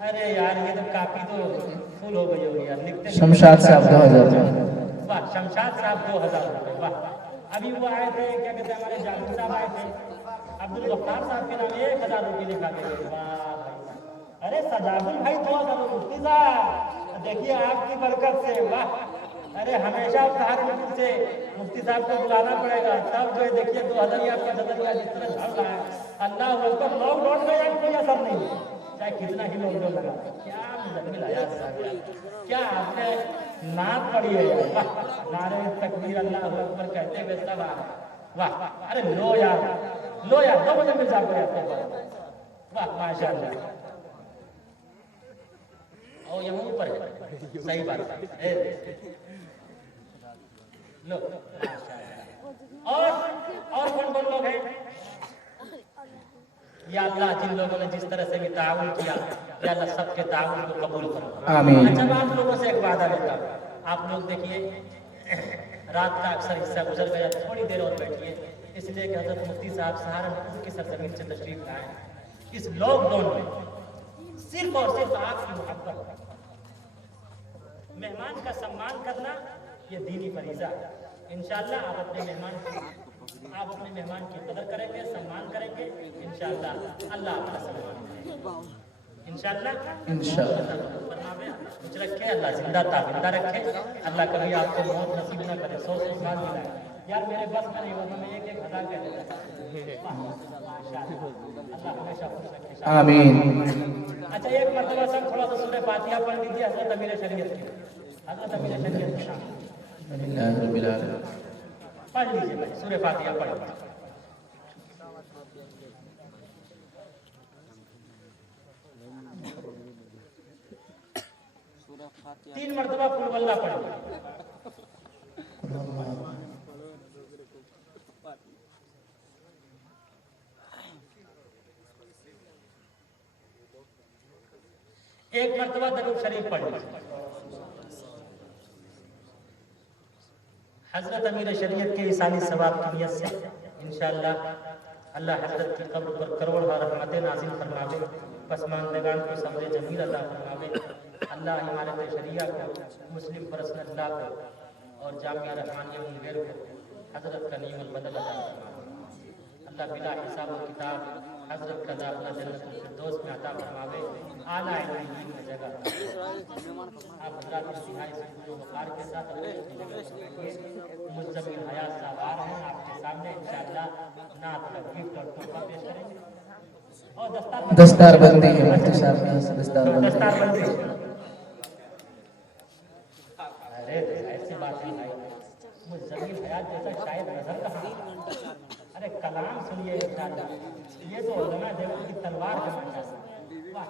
अरे यार ये तो काफी तो फुल हो गई होगी यार। लिखते शमशाद साहब 2000। वाह शमशाद साहब 2000 रुपए। वाह अभी वो आए थे क्या कहते हैं हमारे जालिम साहब आए थे, अब्दुल गफ्फार साहब के नाम 1000 रुपये लिखा के। वाह भाई अरे सजाबुल भाई 2000 मुफ्ती साहब देखिए आपकी बरकत से। वाह अरे हमेशा हर मुफ्ती से मुफ्ती साहब को बुलाना पड़ेगा तब जो है देखिए 2000 आपका नजरिया जिस तरह झड़ रहा है। अल्लाह अकबर। लॉकडाउन में यार कोई असर नहीं है चाहे कितना ही लॉकडाउन लगा। क्या मुजम्मिल अयाज साहब क्या आपने नात पड़ी है यार। वाह नारे तकबीर अल्लाह अकबर कहते हुए सब आ रहे। वाह अरे लो यार दो मुजम्मिल साहब को याद करते। वाह माशाअल्लाह। और ये ऊपर है सही बात है। लो माशाअल्लाह। और कौन कौन लोग हैं? या अल्लाह जिन लोगों ने जिस तरह से भी ताउन किया या अल्लाह सबके ताउन को कबूल करो। आमीन। अच्छा मैं आप लोगों से एक वादा लेता हूँ आप लोग देखिए रात का अक्सर हिस्सा गुजर गया, थोड़ी देर और बैठिए, इसलिए कि हजरत मुफ्ती साहब सहारनपुर की सरजमीन से तशरीफ लाए। इस लॉकडाउन में सिर्फ और सिर्फ आपकी मोहब्बत, मेहमान का सम्मान करना ये दीनी फरीजा है। इंशाअल्लाह आप अपने मेहमान की कदर करेंगे, सम्मान करेंगे, इंशाअल्लाह अल्लाह आपका सम्मान करेगा। इंशाअल्लाह फरमावे कुछ रखे, अल्लाह जिंदा ताबिंदा रखे, अल्लाह कभी आपको मौत नसीब ना करे, 100 साल दिलाए। यार मेरे बस में नहीं होगा, मैं 1-1 हज़ार कह देता। अल्लाह हमेशा खुश रखे, आमीन। अच्छा एक मरतबा सब थोड़ा सा सूरह फातिहा पढ़ लीजिए हजरत अमीर शरीयत की, हजरत अमीर शरीयत के सामने पढ़ लीजिए भाई, सूरह फातिहा पढ़ लीजिए। तीन मरतबा कुल वल्लाह पढ़ लीजिए। एक मरतबा दरूद शरीफ पढ़ लीजिए। हजरत अमीर शरीयत के ईसानी सवाब की नियत से इंशाअल्लाह अल्लाह हजरत की कब्र पर करोड़ रहमतें नाज़िल फरमावे, पसमानदगान को सब्र जमील अता फरमावे। अल्लाह इमारत शरिया को, मुस्लिम परसनल्लाह को और जामिया रहमानिया मुंगेर को हजरत का नीमत बदल अता फरमावे। अल्लाह बिला हिसाब व किताब हजरत का दाखिला जन्नतुल फिरदौस में अता फरमावे। आला इल्मीन में जगह आप हजरत इंतहाई सुकून वक़ार के साथ मुज़्ज़मिल हयात साहब आ रहे हैं आपके सामने, इंशाअल्लाह नात का गिफ्ट और तोहफा पेश करेंगे। और दस्तारबंदी है मुफ्ती साहब के यहाँ से दस्तारबंदी। अरे ऐसी बात है भाई, मुज़्ज़मिल हयात जैसा शायद नजर कहाँ। अरे कलाम सुनिए इंशाअल्लाह, ये तो उलमा देवों की तलवार का मंजर है। वाह